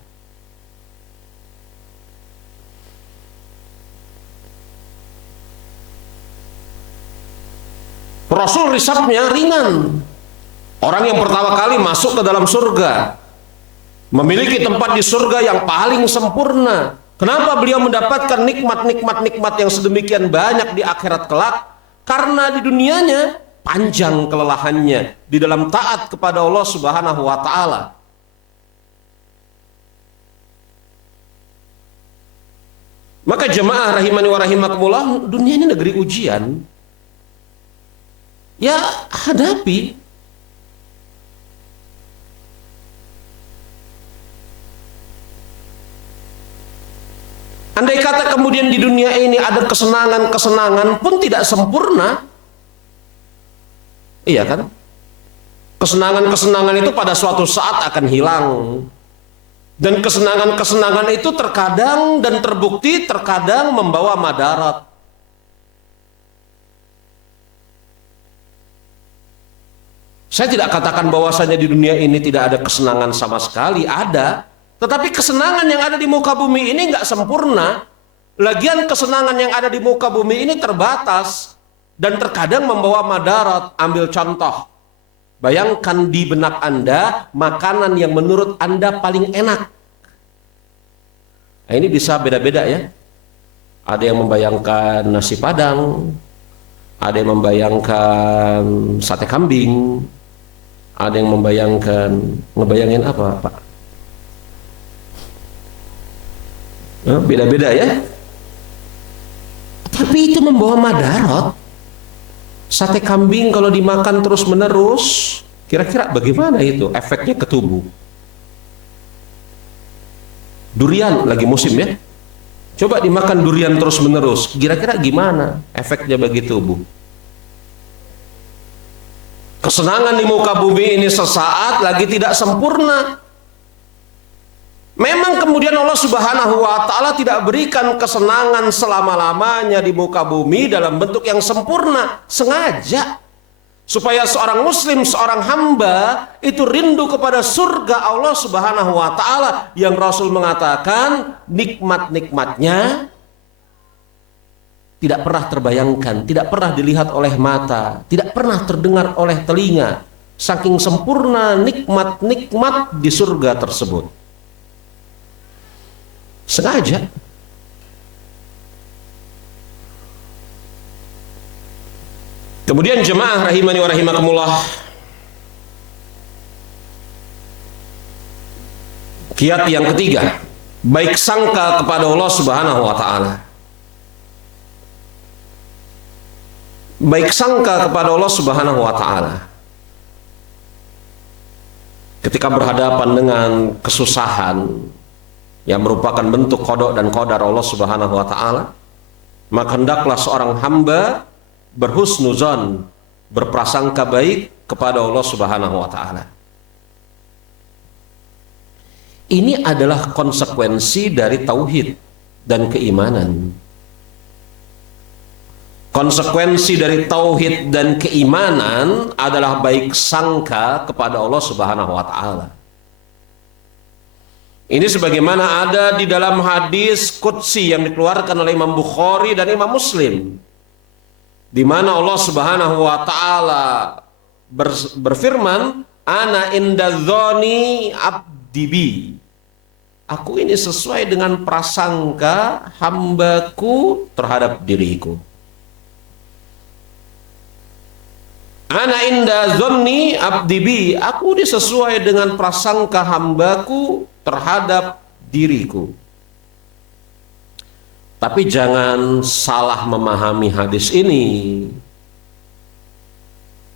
Rasul hisabnya ringan. Orang yang pertama kali masuk ke dalam surga, memiliki tempat di surga yang paling sempurna. Kenapa beliau mendapatkan nikmat yang sedemikian banyak di akhirat kelak? Karena di dunianya panjang kelelahannya di dalam taat kepada Allah Subhanahu wa taala. Maka jemaah rahimani wa rahimakumullah, dunia ini negeri ujian. Ya, hadapi. Andai kata kemudian di dunia ini ada kesenangan-kesenangan pun tidak sempurna. Iya kan? Kesenangan-kesenangan itu pada suatu saat akan hilang. Dan kesenangan-kesenangan itu terkadang dan terbukti terkadang membawa madarat. Saya tidak katakan bahwasanya di dunia ini tidak ada kesenangan sama sekali, ada. Tetapi kesenangan yang ada di muka bumi ini nggak sempurna. Lagian kesenangan yang ada di muka bumi ini terbatas dan terkadang membawa madarat. Ambil contoh. Bayangkan di benak Anda makanan yang menurut Anda paling enak. Nah, ini bisa beda-beda ya. Ada yang membayangkan nasi padang, ada yang membayangkan sate kambing, ada yang ngebayangin apa, Pak? Beda-beda ya. Tapi itu membawa madarat. Sate kambing kalau dimakan terus-menerus, kira-kira bagaimana itu efeknya ke tubuh? Durian lagi musim ya. Coba dimakan durian terus-menerus, kira-kira gimana efeknya bagi tubuh? Kesenangan di muka bumi ini sesaat lagi tidak sempurna. Memang kemudian Allah Subhanahu wa taala tidak berikan kesenangan selama-lamanya di muka bumi dalam bentuk yang sempurna, sengaja supaya seorang muslim, seorang hamba itu rindu kepada surga Allah Subhanahu wa taala yang Rasul mengatakan nikmat-nikmatnya tidak pernah terbayangkan, tidak pernah dilihat oleh mata, tidak pernah terdengar oleh telinga, saking sempurna nikmat-nikmat di surga tersebut. Sengaja. Kemudian jemaah rahimani wa rahimakumullah, Kiat yang ketiga, baik sangka kepada Allah Subhanahu wa taala. Baik sangka kepada Allah Subhanahu wa taala. Ketika berhadapan dengan kesusahan yang merupakan bentuk qada dan qadar Allah Subhanahu wa taala, maka hendaklah seorang hamba berhusnuzon, berprasangka baik kepada Allah Subhanahu wa taala. Ini adalah konsekuensi dari tauhid dan keimanan. Konsekuensi dari tauhid dan keimanan adalah baik sangka kepada Allah Subhanahu wa taala. Ini sebagaimana ada di dalam hadis qudsi yang dikeluarkan oleh Imam Bukhari dan Imam Muslim, di mana Allah Subhanahu wa taala berfirman, "Ana inda dzoni abdi bi." Aku ini sesuai dengan prasangka hambaku terhadap diriku. Ana inda dzonni abdi bi. Aku ini sesuai dengan prasangka hambaku terhadap diriku. Tapi jangan salah memahami hadis ini.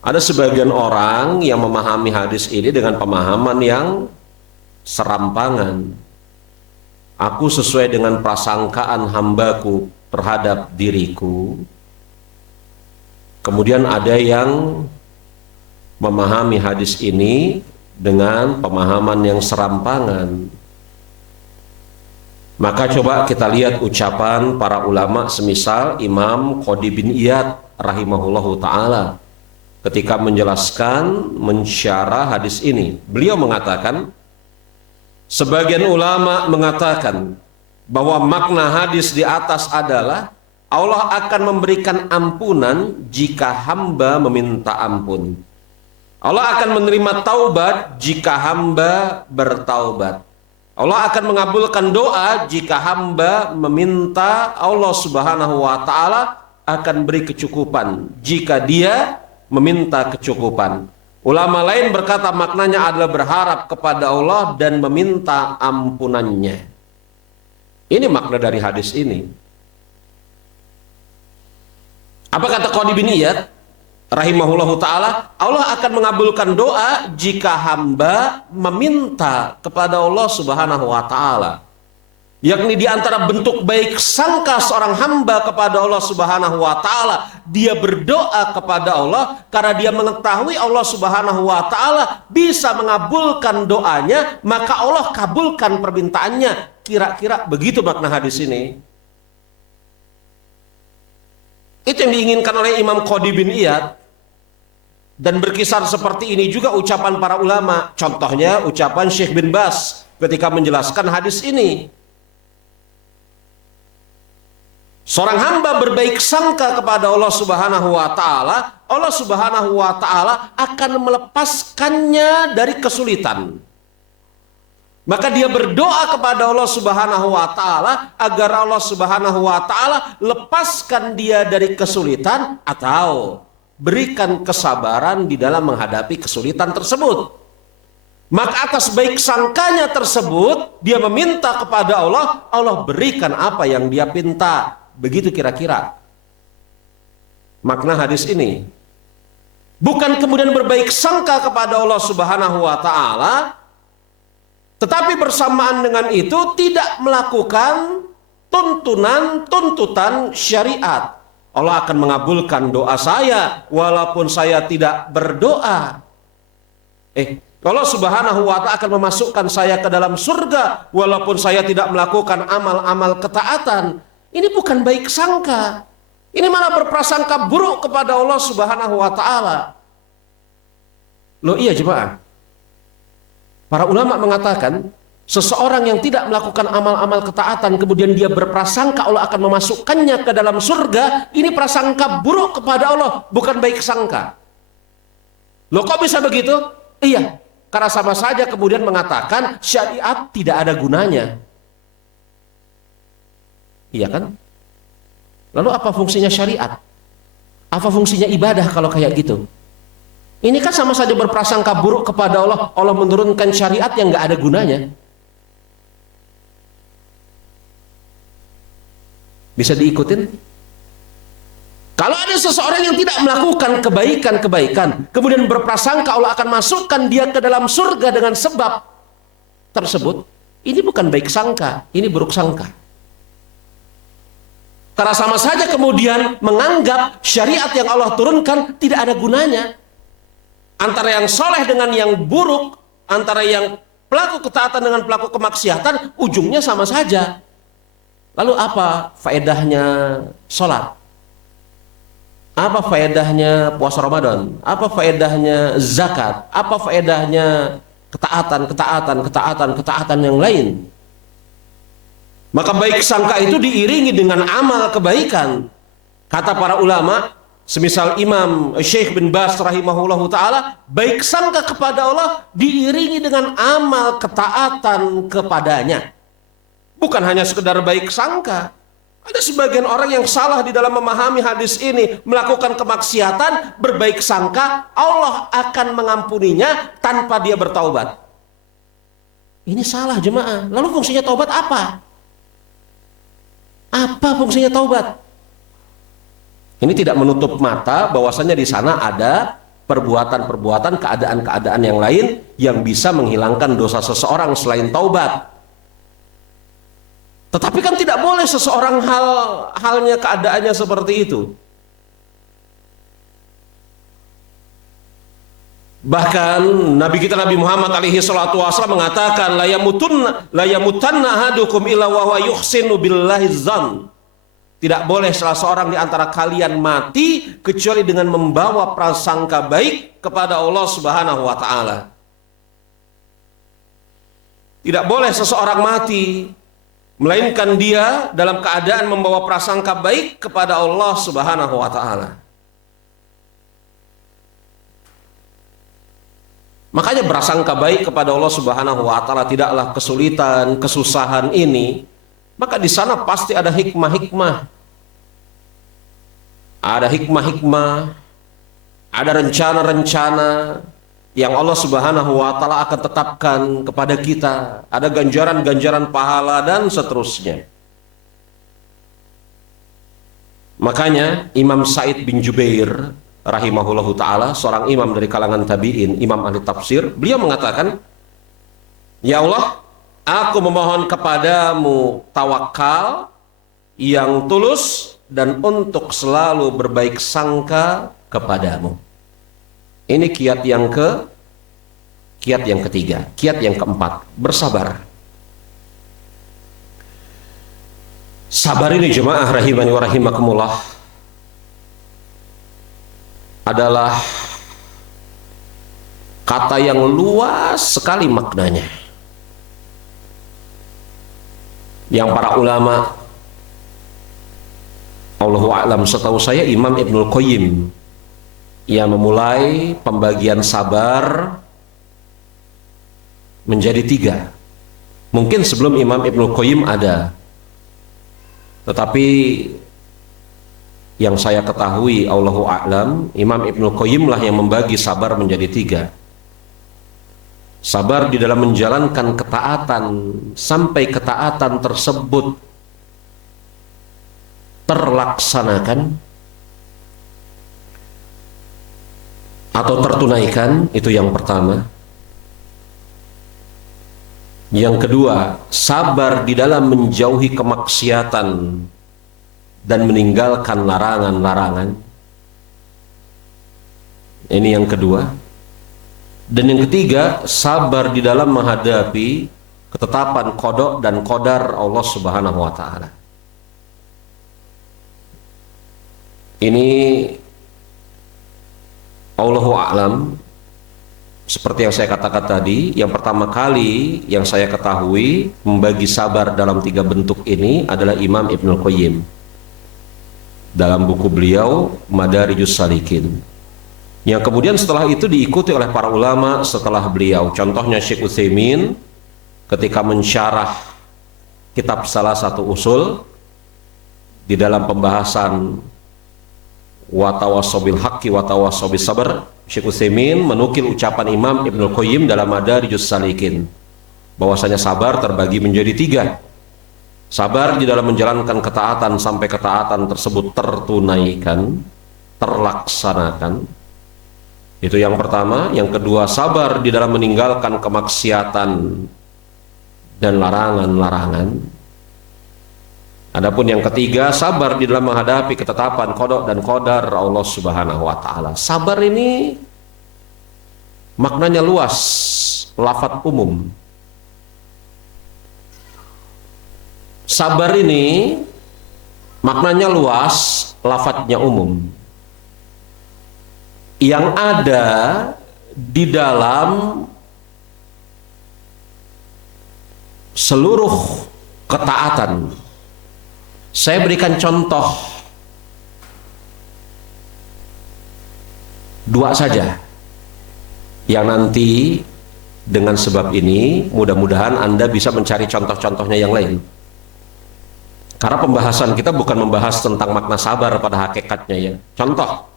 Ada sebagian orang yang memahami hadis ini dengan pemahaman yang serampangan. Aku sesuai dengan prasangkaan hambaku terhadap diriku. Kemudian ada yang memahami hadis ini dengan pemahaman yang serampangan. Maka coba kita lihat ucapan para ulama semisal Imam Qadi bin Iyad rahimahullahu ta'ala ketika menjelaskan, mensyarah hadis ini. Beliau mengatakan, sebagian ulama mengatakan bahwa makna hadis di atas adalah Allah akan memberikan ampunan jika hamba meminta ampun. Allah akan menerima taubat jika hamba bertaubat. Allah akan mengabulkan doa jika hamba meminta. Allah Subhanahu wa taala akan beri kecukupan jika dia meminta kecukupan. Ulama lain berkata maknanya adalah berharap kepada Allah dan meminta ampunannya. Ini makna dari hadis ini. Apa kata Qadi bin Iyad rahimahullahu ta'ala? Allah akan mengabulkan doa jika hamba meminta kepada Allah Subhanahu wa ta'ala. Yakni di antara bentuk baik sangka seorang hamba kepada Allah Subhanahu wa taala, dia berdoa kepada Allah karena dia mengetahui Allah Subhanahu wa taala bisa mengabulkan doanya, maka Allah kabulkan permintaannya. Kira-kira begitu makna hadis ini. Itu yang diinginkan oleh Imam Qadi bin Iyad. Dan berkisar seperti ini juga ucapan para ulama. Contohnya ucapan Syekh bin Baz ketika menjelaskan hadis ini. Seorang hamba berbaik sangka kepada Allah Subhanahu wa taala, Allah Subhanahu wa taala akan melepaskannya dari kesulitan. Maka dia berdoa kepada Allah Subhanahu wa taala agar Allah Subhanahu wa taala lepaskan dia dari kesulitan atau berikan kesabaran di dalam menghadapi kesulitan tersebut. Maka atas baik sangkanya tersebut, dia meminta kepada Allah, Allah berikan apa yang dia pinta. Begitu kira-kira makna hadis ini. Bukan kemudian berbaik sangka kepada Allah Subhanahu wa taala, tetapi bersamaan dengan itu tidak melakukan tuntutan syariat. Allah akan mengabulkan doa saya walaupun saya tidak berdoa. Allah Subhanahu wa ta'ala akan memasukkan saya ke dalam surga walaupun saya tidak melakukan amal-amal ketaatan. Ini bukan baik sangka. Ini malah berprasangka buruk kepada Allah Subhanahu wa ta'ala. Loh iya jemaah. Para ulama mengatakan, seseorang yang tidak melakukan amal-amal ketaatan kemudian dia berprasangka Allah akan memasukkannya ke dalam surga, ini prasangka buruk kepada Allah, bukan baik sangka. Loh kok bisa begitu? Iya, karena sama saja kemudian mengatakan syariat tidak ada gunanya. Iya kan? Lalu apa fungsinya syariat? Apa fungsinya ibadah kalau kayak gitu? Ini kan sama saja berprasangka buruk kepada Allah. Allah menurunkan syariat yang nggak ada gunanya. Bisa diikutin? Kalau ada seseorang yang tidak melakukan kebaikan-kebaikan, kemudian berprasangka Allah akan masukkan dia ke dalam surga dengan sebab tersebut, ini bukan baik sangka, ini buruk sangka. Karena sama saja kemudian menganggap syariat yang Allah turunkan tidak ada gunanya. Antara yang soleh dengan yang buruk, antara yang pelaku ketaatan dengan pelaku kemaksiatan, ujungnya sama saja. Lalu apa faedahnya sholat? Apa faedahnya puasa Ramadan? Apa faedahnya zakat? Apa faedahnya ketaatan yang lain? Maka baik sangka itu diiringi dengan amal kebaikan. Kata para ulama, semisal Imam Syekh bin Baz rahimahullahu ta'ala, baik sangka kepada Allah diiringi dengan amal ketaatan kepadanya. Bukan hanya sekedar baik sangka. Ada sebagian orang yang salah di dalam memahami hadis ini, melakukan kemaksiatan, berbaik sangka Allah akan mengampuninya tanpa dia bertaubat. Ini salah jemaah. Lalu fungsinya taubat apa? Apa fungsinya taubat? Ini tidak menutup mata bahwasanya di sana ada perbuatan-perbuatan, keadaan-keadaan yang lain yang bisa menghilangkan dosa seseorang selain taubat. Tetapi kan tidak boleh seseorang halnya keadaannya seperti itu. Bahkan Nabi kita Nabi Muhammad alaihi salatu wasallam mengatakan la yamutanna ahadukum illa wa huwa yuhsinu billahi dzan. Tidak boleh salah seorang di antara kalian mati kecuali dengan membawa prasangka baik kepada Allah Subhanahu wa taala. Tidak boleh seseorang mati melainkan dia dalam keadaan membawa prasangka baik kepada Allah Subhanahu wa taala. Makanya berasangka baik kepada Allah Subhanahu wa taala tidaklah kesulitan, kesusahan ini, maka di sana pasti ada hikmah-hikmah. Ada hikmah-hikmah, ada rencana-rencana yang Allah Subhanahu wa taala akan tetapkan kepada kita, ada ganjaran-ganjaran pahala dan seterusnya. Makanya Imam Sa'id bin Jubair rahimahullahu taala, seorang imam dari kalangan tabi'in, imam ahli tafsir, beliau mengatakan, "Ya Allah, aku memohon kepadamu tawakal yang tulus dan untuk selalu berbaik sangka kepadamu." Ini kiat yang ketiga, kiat yang keempat, bersabar. Sabar ini jemaah rahimani wa rahimakumullah adalah kata yang luas sekali maknanya. Yang para ulama, Allahu a'lam, setahu saya Imam Ibnul Qayyim yang memulai pembagian sabar menjadi 3. Mungkin sebelum Imam Ibnul Qayyim ada, tetapi yang saya ketahui, Allahu a'lam, Imam Ibnul Qayyim lah yang membagi sabar menjadi 3. Sabar di dalam menjalankan ketaatan sampai ketaatan tersebut terlaksanakan atau tertunaikan, itu yang pertama. Yang kedua, sabar di dalam menjauhi kemaksiatan dan meninggalkan larangan-larangan. Ini yang kedua. Dan yang ketiga, sabar di dalam menghadapi ketetapan qada dan qadar Allah Subhanahu wa taala. Ini Allahu a'lam, seperti yang saya katakan tadi, yang pertama kali yang saya ketahui membagi sabar dalam 3 bentuk ini adalah Imam Ibnul Qayyim dalam buku beliau Madarijus Salikin, yang kemudian setelah itu diikuti oleh para ulama setelah beliau. Contohnya Syekh Utsaimin ketika mensyarah kitab salah satu usul di dalam pembahasan wa tawassabil haqqi wa tawassabil sabr, Syekh Utsaimin menukil ucapan Imam Ibnul Qayyim dalam Madarijus Salikin bahwasanya sabar terbagi menjadi 3. Sabar di dalam menjalankan ketaatan sampai ketaatan tersebut tertunaikan, terlaksanakan. Itu yang pertama. Yang kedua, sabar di dalam meninggalkan kemaksiatan dan larangan-larangan. Adapun yang ketiga, sabar di dalam menghadapi ketetapan qada dan qadar Allah Subhanahu wa taala. Sabar ini maknanya luas, lafadz umum. Sabar ini maknanya luas, lafadznya umum. Yang ada di dalam seluruh ketaatan. Saya berikan contoh dua saja, yang nanti dengan sebab ini mudah-mudahan Anda bisa mencari contoh-contohnya yang lain. Karena pembahasan kita bukan membahas tentang makna sabar pada hakikatnya ya. Contoh,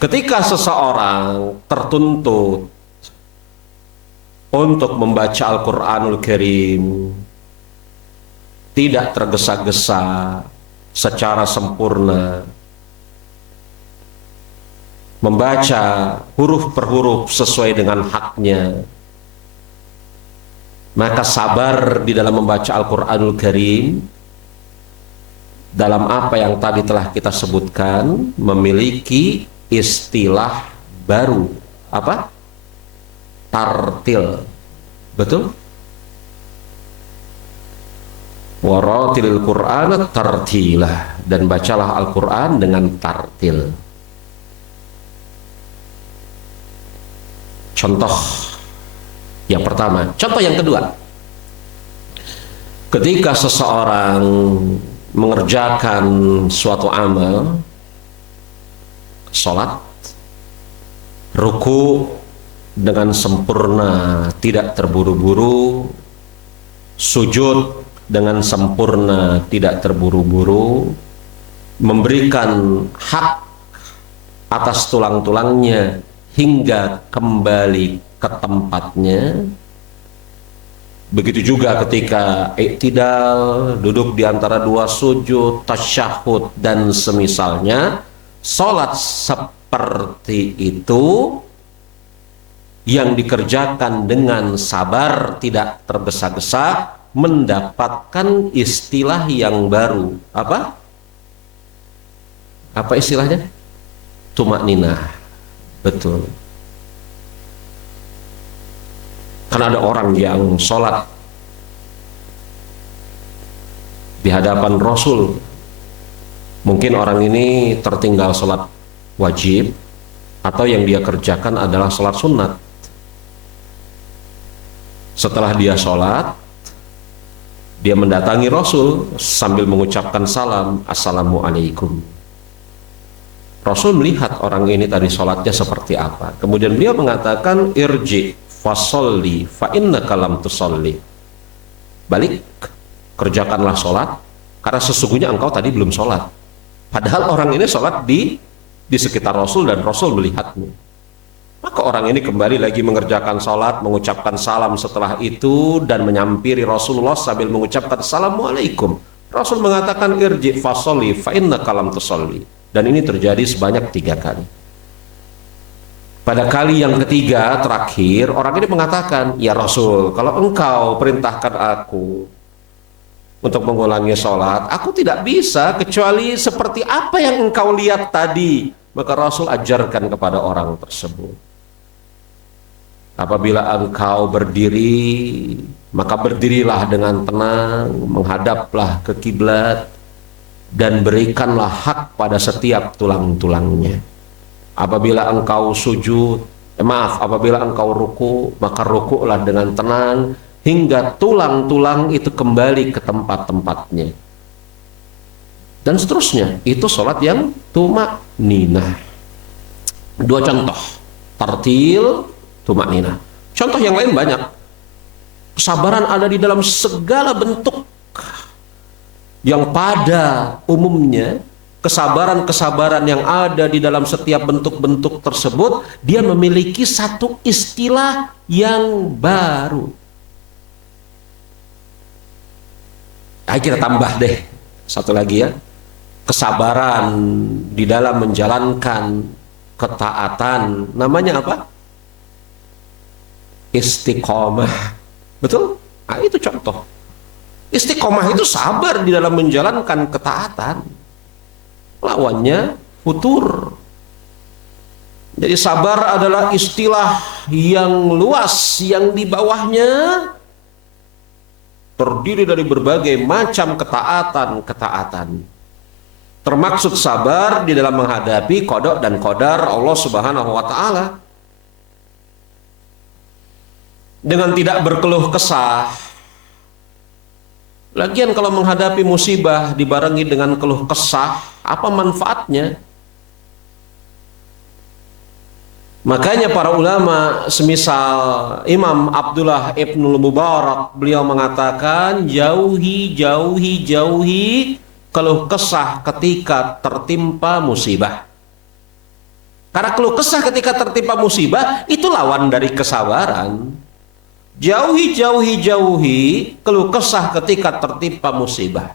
ketika seseorang tertuntut untuk membaca Al-Quranul Karim tidak tergesa-gesa secara sempurna, membaca huruf per huruf sesuai dengan haknya, maka sabar di dalam membaca Al-Quranul Karim dalam apa yang tadi telah kita sebutkan memiliki istilah baru. Apa? Tartil. Betul? Waratilil Qur'ana tartilah, dan bacalah Al-Quran dengan tartil. Contoh yang pertama. Contoh yang kedua, ketika seseorang mengerjakan suatu amal, sholat, ruku dengan sempurna, tidak terburu-buru, sujud dengan sempurna, tidak terburu-buru, memberikan hak atas tulang-tulangnya hingga kembali ke tempatnya. Begitu juga ketika i'tidal, duduk di antara dua sujud, tasyahud dan semisalnya. Salat seperti itu yang dikerjakan dengan sabar, tidak tergesa-gesa, mendapatkan istilah yang baru. Apa? Apa istilahnya? Tumakninah. Betul. Karena ada orang yang sholat di hadapan Rasul, mungkin orang ini tertinggal sholat wajib, atau yang dia kerjakan adalah sholat sunat. Setelah dia sholat, dia mendatangi Rasul sambil mengucapkan salam, Assalamualaikum. Rasul melihat orang ini tadi sholatnya seperti apa. Kemudian beliau mengatakan, irji fasolli fa innaka lam tusolli. Balik, kerjakanlah sholat, karena sesungguhnya engkau tadi belum sholat. Padahal orang ini sholat di sekitar Rasul dan Rasul melihatnya. Maka orang ini kembali lagi mengerjakan sholat, mengucapkan salam setelah itu, dan menyampiri Rasulullah sambil mengucapkan Assalamualaikum. Rasul mengatakan, irji fasolli fa innaka lam tusolli. Dan ini terjadi sebanyak 3 kali. Pada kali yang ketiga, terakhir, orang ini mengatakan, ya Rasul, kalau engkau perintahkan aku untuk mengulangi sholat, aku tidak bisa kecuali seperti apa yang engkau lihat tadi. Maka Rasul ajarkan kepada orang tersebut, apabila engkau berdiri, maka berdirilah dengan tenang, menghadaplah ke kiblat, dan berikanlah hak pada setiap tulang-tulangnya. Apabila engkau sujud, apabila engkau ruku, maka rukuklah dengan tenang hingga tulang-tulang itu kembali ke tempat-tempatnya. Dan seterusnya, itu sholat yang tumakninah. 2 contoh, tartil, tumakninah. Contoh yang lain banyak. Kesabaran ada di dalam segala bentuk, yang pada umumnya kesabaran-kesabaran yang ada di dalam setiap bentuk-bentuk tersebut, dia memiliki satu istilah yang baru. Ayo kita tambah deh satu lagi ya. Kesabaran di dalam menjalankan ketaatan. Namanya apa? Istiqomah. Betul? Nah, itu contoh. Istiqomah itu sabar di dalam menjalankan ketaatan. Lawannya futur. Jadi sabar adalah istilah yang luas, yang di bawahnya terdiri dari berbagai macam ketaatan. Termaksud sabar di dalam menghadapi qada dan qadar Allah Subhanahu wa taala. Dengan tidak berkeluh kesah. Lagian kalau menghadapi musibah dibarengi dengan keluh kesah, apa manfaatnya? Makanya para ulama semisal Imam Abdullah Ibnul Mubarak, beliau mengatakan jauhi keluh kesah ketika tertimpa musibah. Karena keluh kesah ketika tertimpa musibah itu lawan dari kesabaran. Jauhi keluh kesah ketika tertimpa musibah.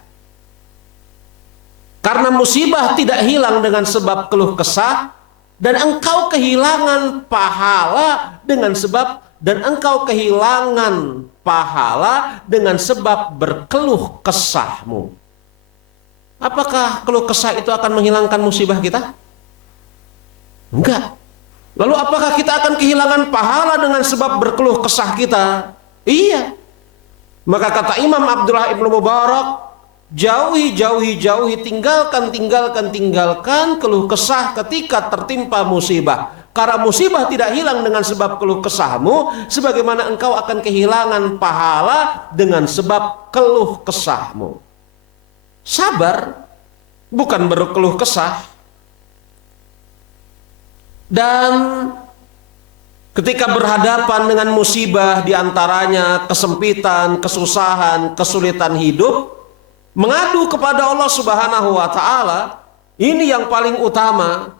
Karena musibah tidak hilang dengan sebab keluh kesah, dan engkau kehilangan pahala dengan sebab berkeluh kesahmu. Apakah keluh kesah itu akan menghilangkan musibah kita? Enggak. Lalu apakah kita akan kehilangan pahala dengan sebab berkeluh kesah kita? Iya. Maka kata Imam Abdullah Ibnu Mubarak, jauhi, tinggalkan keluh kesah ketika tertimpa musibah. Karena musibah tidak hilang dengan sebab keluh kesahmu, sebagaimana engkau akan kehilangan pahala dengan sebab keluh kesahmu. Sabar bukan berkeluh kesah. Dan ketika berhadapan dengan musibah, diantaranya kesempitan, kesusahan, kesulitan hidup, mengadu kepada Allah Subhanahu wa taala, ini yang paling utama.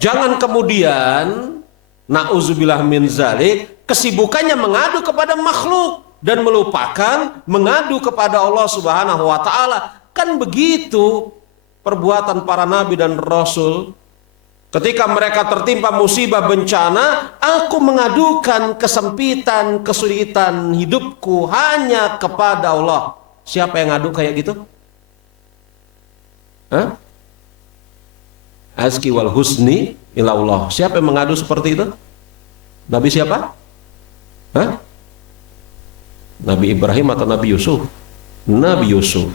Jangan kemudian na'udzubillah min zalik, kesibukannya mengadu kepada makhluk dan melupakan mengadu kepada Allah Subhanahu wa taala. Kan begitu perbuatan para nabi dan rasul. Ketika mereka tertimpa musibah bencana, aku mengadukan kesempitan, kesulitan hidupku hanya kepada Allah. Siapa yang ngadu kayak gitu? Hah? Azki wal husni ilallah. Siapa yang mengadu seperti itu? Nabi siapa? Hah? Nabi Ibrahim atau Nabi Yusuf? Nabi Yusuf.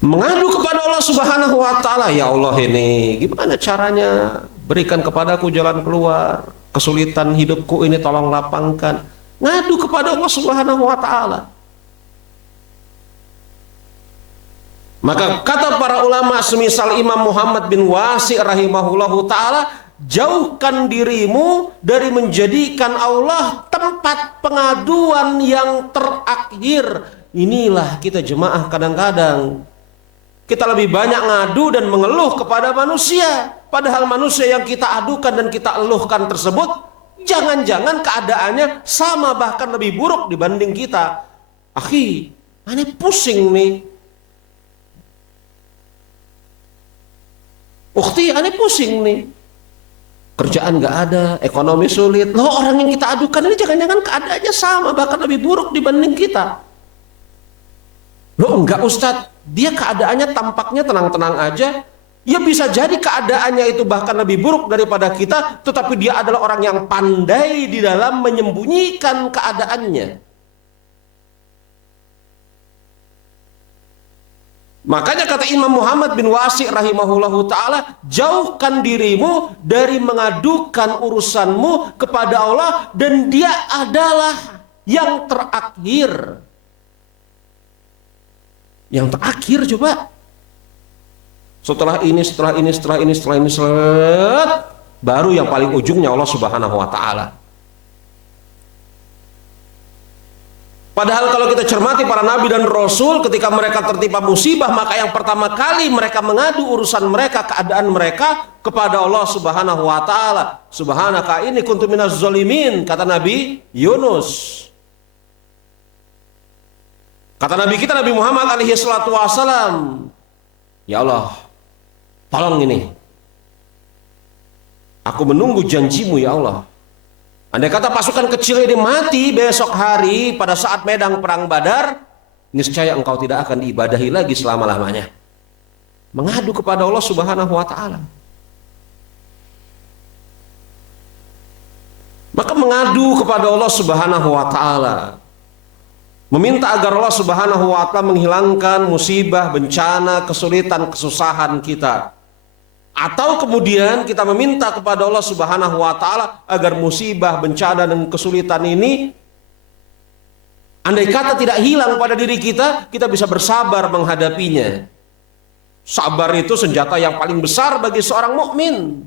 Mengadu kepada Allah Subhanahu wa taala, ya Allah ini gimana caranya? Berikan kepadaku jalan keluar. Kesulitan hidupku ini tolong lapangkan. Ngadu kepada Allah Subhanahu wa taala. Maka kata para ulama semisal Imam Muhammad bin Wasi' rahimahullahu ta'ala, jauhkan dirimu dari menjadikan Allah tempat pengaduan yang terakhir. Inilah kita jemaah kadang-kadang kita lebih banyak ngadu dan mengeluh kepada manusia. Padahal manusia yang kita adukan dan kita eluhkan tersebut, jangan-jangan keadaannya sama bahkan lebih buruk dibanding kita. Akhi, aneh pusing nih. Ukhti, aneh pusing nih. Kerjaan gak ada, ekonomi sulit. Loh, orang yang kita adukan ini jangan-jangan keadaannya sama bahkan lebih buruk dibanding kita. Loh enggak Ustadz, dia keadaannya tampaknya tenang-tenang aja. Ya bisa jadi keadaannya itu bahkan lebih buruk daripada kita, tetapi dia adalah orang yang pandai di dalam menyembunyikan keadaannya. Makanya kata Imam Muhammad bin Wasi' rahimahullahu ta'ala, jauhkan dirimu dari mengadukan urusanmu kepada Allah, dan dia adalah yang terakhir. Yang terakhir coba. Setelah ini, baru yang paling ujungnya Allah Subhanahu wa ta'ala. Padahal kalau kita cermati para nabi dan rasul, ketika mereka tertimpa musibah, maka yang pertama kali mereka mengadu urusan mereka, keadaan mereka kepada Allah Subhanahu wa ta'ala. Subhanaka inni kuntu minaz zalimin, kata Nabi Yunus. Kata Nabi kita Nabi Muhammad alaihi salatu wassalam, ya Allah, tolong ini. Aku menunggu janjimu ya Allah. Andai kata pasukan kecil ini mati besok hari pada saat medan perang Badar, niscaya engkau tidak akan diibadahi lagi selama-lamanya. Mengadu kepada Allah Subhanahu wa taala. Maka mengadu kepada Allah Subhanahu wa taala, meminta agar Allah Subhanahu wa taala menghilangkan musibah, bencana, kesulitan, kesusahan kita. Atau kemudian kita meminta kepada Allah Subhanahu wa taala agar musibah, bencana dan kesulitan ini andai kata tidak hilang pada diri kita, kita bisa bersabar menghadapinya. Sabar itu senjata yang paling besar bagi seorang mukmin.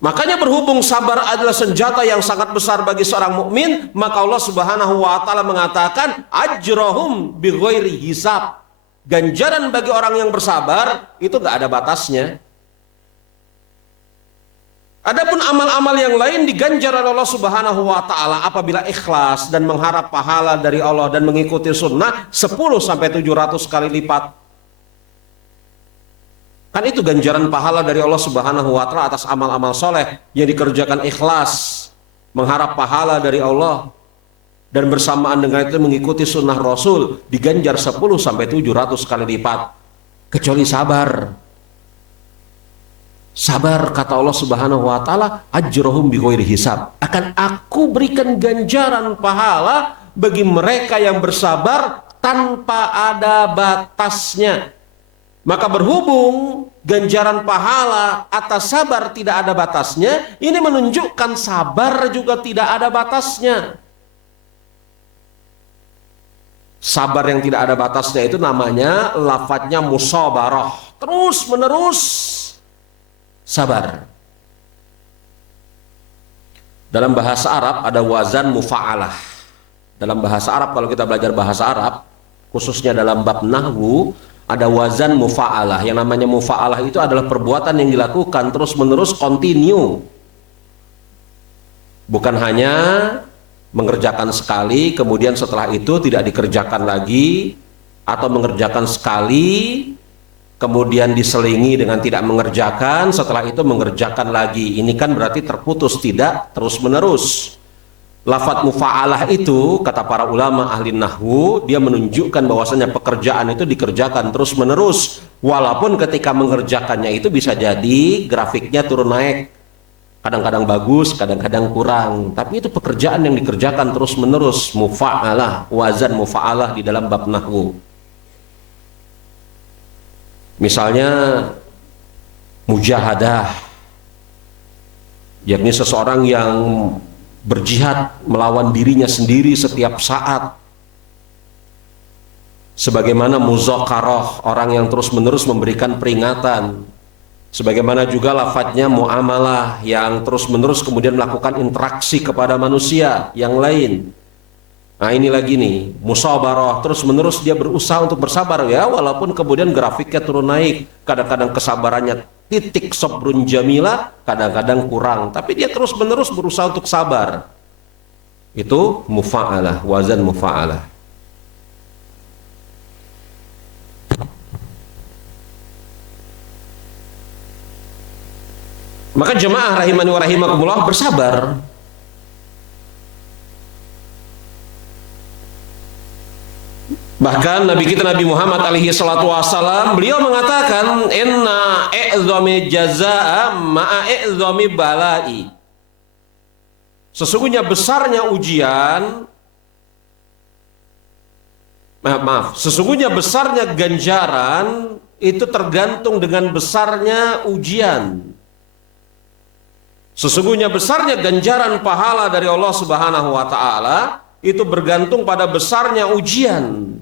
Makanya berhubung sabar adalah senjata yang sangat besar bagi seorang mukmin, maka Allah Subhanahu wa taala mengatakan ajrohum bighairi hisab. Ganjaran bagi orang yang bersabar itu nggak ada batasnya. Adapun amal-amal yang lain diganjar oleh Allah Subhanahu wa taala apabila ikhlas dan mengharap pahala dari Allah dan mengikuti sunnah 10 sampai 700 kali lipat. Kan itu ganjaran pahala dari Allah Subhanahu wa taala atas amal-amal soleh yang dikerjakan ikhlas, mengharap pahala dari Allah, dan bersamaan dengan itu mengikuti sunnah Rasul, diganjar 10 sampai 700 kali lipat. Kecuali sabar. Sabar, kata Allah Subhanahu wa taala, ajrohum bighairi hisab. Akan aku berikan ganjaran pahala bagi mereka yang bersabar tanpa ada batasnya. Maka berhubung ganjaran pahala atas sabar tidak ada batasnya, ini menunjukkan sabar juga tidak ada batasnya. Sabar yang tidak ada batasnya itu namanya lafadznya musabarah, terus menerus sabar. Dalam bahasa Arab ada wazan mufa'alah. Dalam bahasa Arab, kalau kita belajar bahasa Arab, khususnya dalam bab nahwu, ada wazan mufa'alah. Yang namanya mufa'alah itu adalah perbuatan yang dilakukan terus menerus, continue. Bukan hanya mengerjakan sekali, kemudian setelah itu tidak dikerjakan lagi, atau mengerjakan sekali, kemudian diselingi dengan tidak mengerjakan, setelah itu mengerjakan lagi. Ini kan berarti terputus, tidak terus-menerus. Lafadz mufa'alah itu, kata para ulama ahli nahwu, dia menunjukkan bahwasanya pekerjaan itu dikerjakan terus-menerus. Walaupun ketika mengerjakannya itu bisa jadi grafiknya turun naik. Kadang-kadang bagus, kadang-kadang kurang. Tapi itu pekerjaan yang dikerjakan terus-menerus. Mufa'alah, wazan mufa'alah di dalam bab nahwu. Misalnya mujahadah, yakni seseorang yang berjihad melawan dirinya sendiri setiap saat. Sebagaimana muzaqarah, orang yang terus-menerus memberikan peringatan. Sebagaimana juga lafadznya muamalah, yang terus-menerus kemudian melakukan interaksi kepada manusia yang lain. Nah ini lagi nih, musabarah, terus-menerus dia berusaha untuk bersabar ya, walaupun kemudian grafiknya turun naik. Kadang-kadang kesabarannya titik sabrun jamilah, kadang-kadang kurang. Tapi dia terus-menerus berusaha untuk sabar. Itu mufa'alah, wazan mufa'alah. Maka jemaah rahimani wa rahimakumullah, bersabar. Bahkan Nabi kita Nabi Muhammad alaihi salatu wassalam, beliau mengatakan inna i'zami jazaa ma'a i'zami balai. Sesungguhnya besarnya ujian, sesungguhnya besarnya ganjaran itu tergantung dengan besarnya ujian. Sesungguhnya besarnya ganjaran pahala dari Allah Subhanahu wa taala itu bergantung pada besarnya ujian.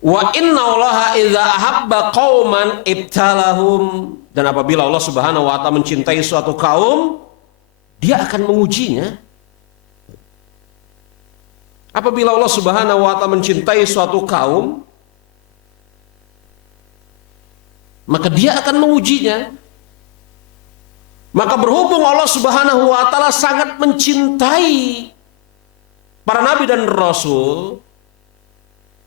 Wa innallaha idza ahabba qauman ibtalahum, dan apabila Allah Subhanahu wa taala mencintai suatu kaum, dia akan mengujinya. Apabila Allah Subhanahu wa taala mencintai suatu kaum, maka dia akan mengujinya. Maka berhubung Allah Subhanahu wa taala sangat mencintai para nabi dan rasul,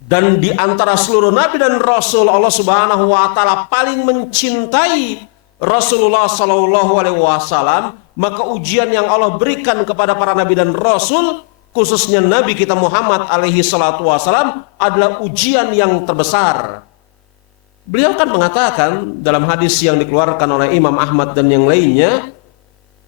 dan di antara seluruh nabi dan rasul Allah Subhanahu wa taala paling mencintai Rasulullah sallallahu alaihi wasallam, maka ujian yang Allah berikan kepada para nabi dan rasul, khususnya Nabi kita Muhammad alaihi salatu wasallam, adalah ujian yang terbesar. Beliau kan mengatakan dalam hadis yang dikeluarkan oleh Imam Ahmad dan yang lainnya,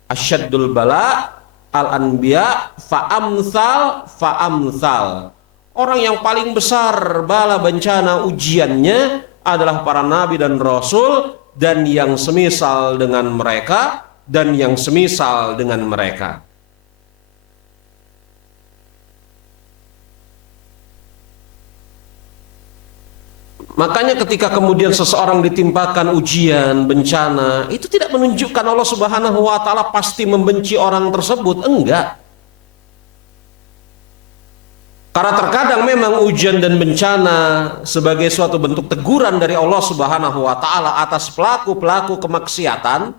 asyaddul bala al-anbiya fa'amthal fa'amthal. Orang yang paling besar bala bencana ujiannya adalah para nabi dan rasul, dan yang semisal dengan mereka, dan yang semisal dengan mereka. Makanya ketika kemudian seseorang ditimpakan ujian, bencana, itu tidak menunjukkan Allah Subhanahu wa taala pasti membenci orang tersebut, enggak. Karena terkadang memang ujian dan bencana sebagai suatu bentuk teguran dari Allah Subhanahu wa taala atas pelaku-pelaku kemaksiatan.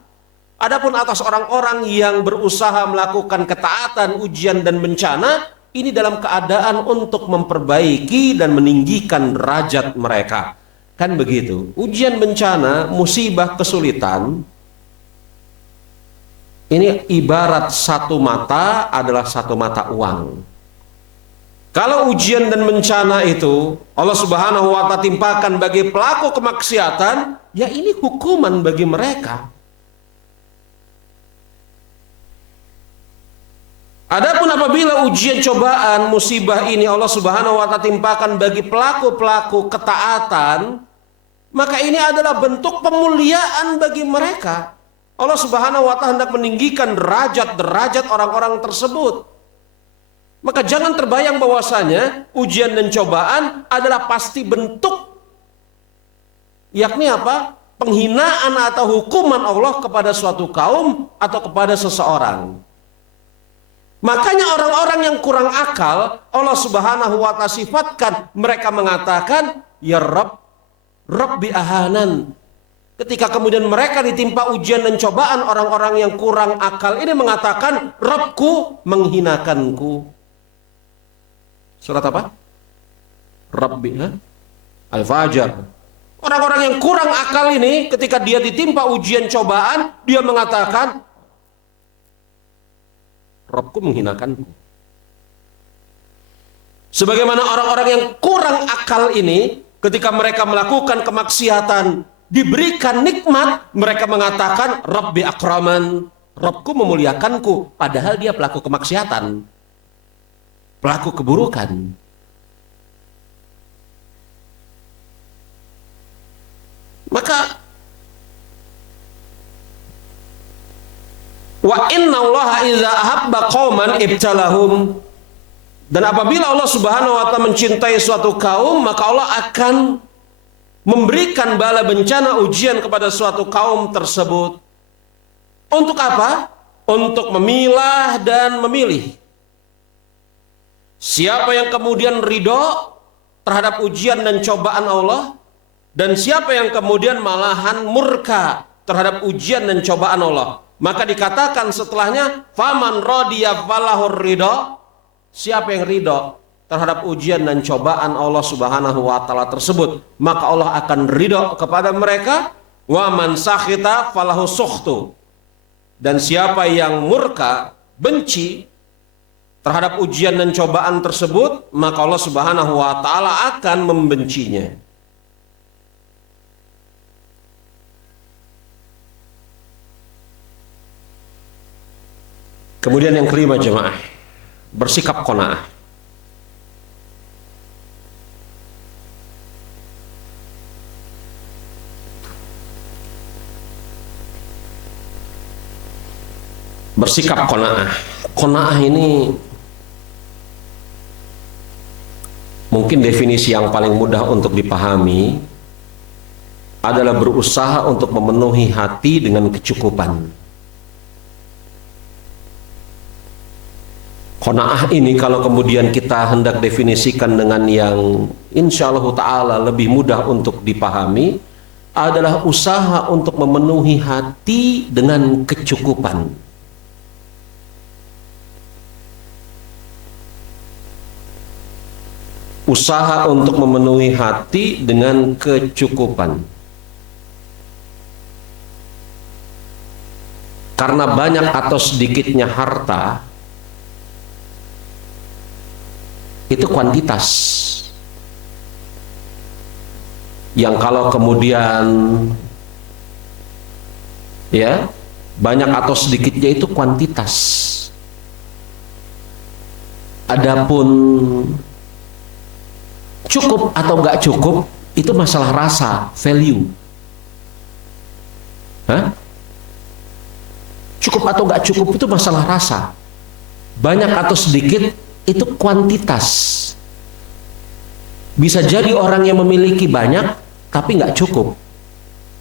Adapun atas orang-orang yang berusaha melakukan ketaatan, ujian dan bencana, ini dalam keadaan untuk memperbaiki dan meninggikan derajat mereka. Kan begitu. Ujian, bencana, musibah, kesulitan, ini ibarat satu mata adalah satu mata uang. Kalau ujian dan bencana itu Allah Subhanahu wa taala timpakan bagi pelaku kemaksiatan, ya ini hukuman bagi mereka. Adapun apabila ujian, cobaan, musibah ini Allah Subhanahu wa taala timpakan bagi pelaku-pelaku ketaatan, maka ini adalah bentuk pemuliaan bagi mereka. Allah Subhanahu wa taala hendak meninggikan derajat-derajat orang-orang tersebut. Maka jangan terbayang bahwasanya ujian dan cobaan adalah pasti bentuk, yakni apa? Penghinaan atau hukuman Allah kepada suatu kaum atau kepada seseorang. Makanya orang-orang yang kurang akal, Allah Subhanahu wa taala sifatkan, mereka mengatakan, ya Rabb, Rabbi ahanan. Ketika kemudian mereka ditimpa ujian dan cobaan, orang-orang yang kurang akal ini mengatakan, Rabbku menghinakanku. Surat apa? Rabbi, Al-Fajr. Orang-orang yang kurang akal ini ketika dia ditimpa ujian cobaan, dia mengatakan, Rabbku menghinakanku. Sebagaimana orang-orang yang kurang akal ini ketika mereka melakukan kemaksiatan, diberikan nikmat, mereka mengatakan Rabbi akraman, Rabbku memuliakanku, padahal dia pelaku kemaksiatan, pelaku keburukan. Maka wa inna allaha idza ahabba qauman ibtalahum, dan apabila Allah Subhanahu wa taala mencintai suatu kaum, maka Allah akan memberikan bala bencana, ujian kepada suatu kaum tersebut. Untuk apa? Untuk memilah dan memilih siapa yang kemudian ridho terhadap ujian dan cobaan Allah, dan siapa yang kemudian malahan murka terhadap ujian dan cobaan Allah. Maka dikatakan setelahnya, faman radiya falahur ridho, siapa yang ridho terhadap ujian dan cobaan Allah Subhanahu wa taala tersebut, maka Allah akan ridho kepada mereka. Wa man sakhita falahu sukhtu, dan siapa yang murka, benci terhadap ujian dan cobaan tersebut, maka Allah Subhanahu wa taala akan membencinya. Kemudian yang kelima, jemaah, bersikap qanaah. Bersikap qanaah. Qanaah ini mungkin definisi yang paling mudah untuk dipahami adalah berusaha untuk memenuhi hati dengan kecukupan. Qanaah ini kalau kemudian kita hendak definisikan dengan yang insya Allah ta'ala lebih mudah untuk dipahami, adalah usaha untuk memenuhi hati dengan kecukupan. Usaha untuk memenuhi hati dengan kecukupan. Karena banyak atau sedikitnya harta itu kuantitas. Yang kalau kemudian ya banyak atau sedikitnya itu kuantitas. Adapun cukup atau nggak cukup itu masalah rasa, value. Hah? Cukup atau nggak cukup itu masalah rasa. Banyak atau sedikit itu kuantitas. Bisa jadi orang yang memiliki banyak tapi nggak cukup,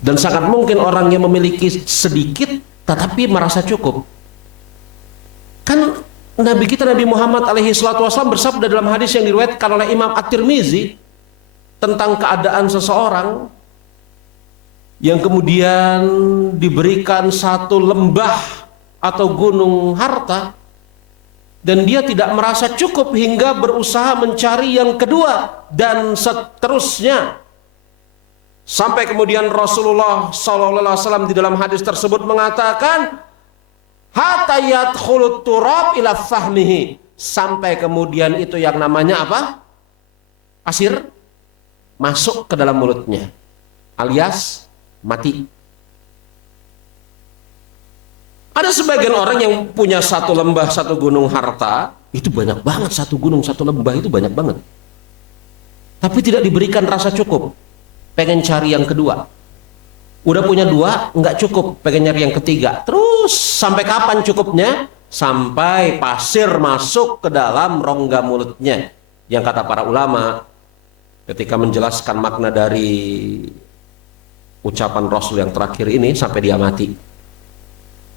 dan sangat mungkin orang yang memiliki sedikit tetapi merasa cukup. Kan Nabi kita Nabi Muhammad alaihi salatu wasallam bersabda dalam hadis yang diriwayatkan oleh Imam At-Tirmizi tentang keadaan seseorang yang kemudian diberikan satu lembah atau gunung harta dan dia tidak merasa cukup hingga berusaha mencari yang kedua dan seterusnya, sampai kemudian Rasulullah SAW di dalam hadis tersebut mengatakan hatta yadkhulut turab ila fahmihi, sampai kemudian itu yang namanya apa? Pasir masuk ke dalam mulutnya, alias mati. Ada sebagian orang yang punya satu lembah, satu gunung harta, itu banyak banget, satu gunung, satu lembah itu banyak banget. Tapi tidak diberikan rasa cukup, pengen cari yang kedua. Udah punya dua, nggak cukup, pengen nyari yang ketiga. Terus sampai kapan cukupnya? Sampai pasir masuk ke dalam rongga mulutnya. Yang kata para ulama ketika menjelaskan makna dari ucapan Rasul yang terakhir ini, sampai dia mati.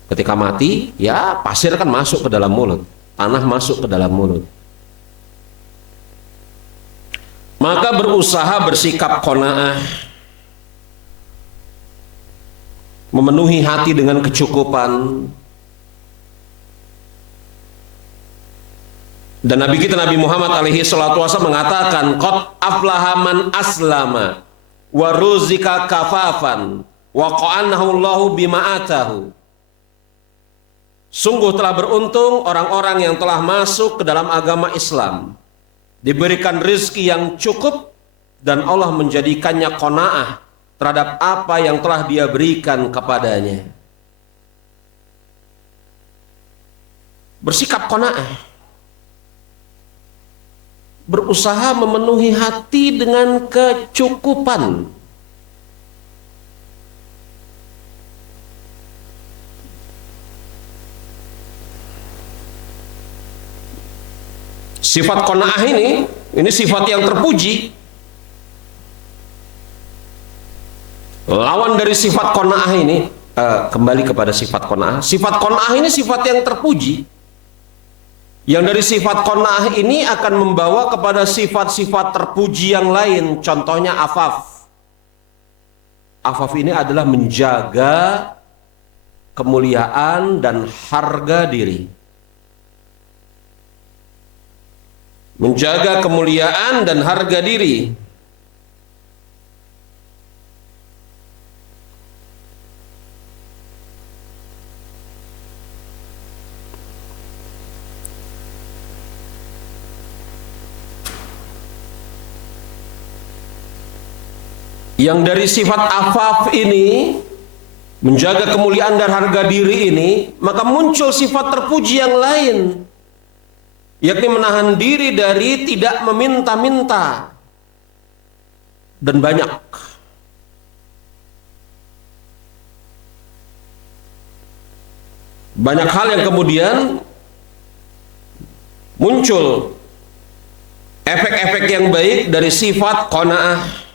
Ketika mati, ya pasir kan masuk ke dalam mulut, tanah masuk ke dalam mulut. Maka berusaha bersikap qanaah, memenuhi hati dengan kecukupan. Dan Nabi kita Nabi Muhammad alaihi salatu wasallam mengatakan qad aflaha man aslama wa ruzika kafafan wa qa'anahu Allahu bima atahu. Sungguh telah beruntung orang-orang yang telah masuk ke dalam agama Islam, diberikan rezeki yang cukup dan Allah menjadikannya qanaah terhadap apa yang telah dia berikan kepadanya. Bersikap qanaah, berusaha memenuhi hati dengan kecukupan. Sifat qanaah ini sifat yang terpuji. Lawan dari sifat qanaah ini, kembali kepada sifat qanaah. Sifat qanaah ini sifat yang terpuji. Yang dari sifat qanaah ini akan membawa kepada sifat-sifat terpuji yang lain. Contohnya afaf. Afaf ini adalah menjaga kemuliaan dan harga diri. Menjaga kemuliaan dan harga diri. Yang dari sifat afaf ini, menjaga kemuliaan dan harga diri ini, maka muncul sifat terpuji yang lain, yakni menahan diri dari tidak meminta-minta dan banyak. Banyak hal yang kemudian muncul efek-efek yang baik dari sifat qanaah.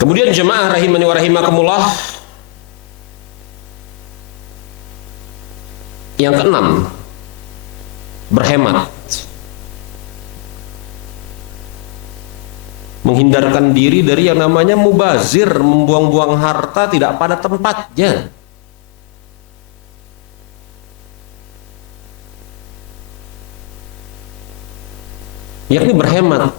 Kemudian jemaah rahimani wa rahimakumullah, yang keenam, berhemat, menghindarkan diri dari yang namanya mubazir, membuang-buang harta tidak pada tempatnya. Yakni berhemat,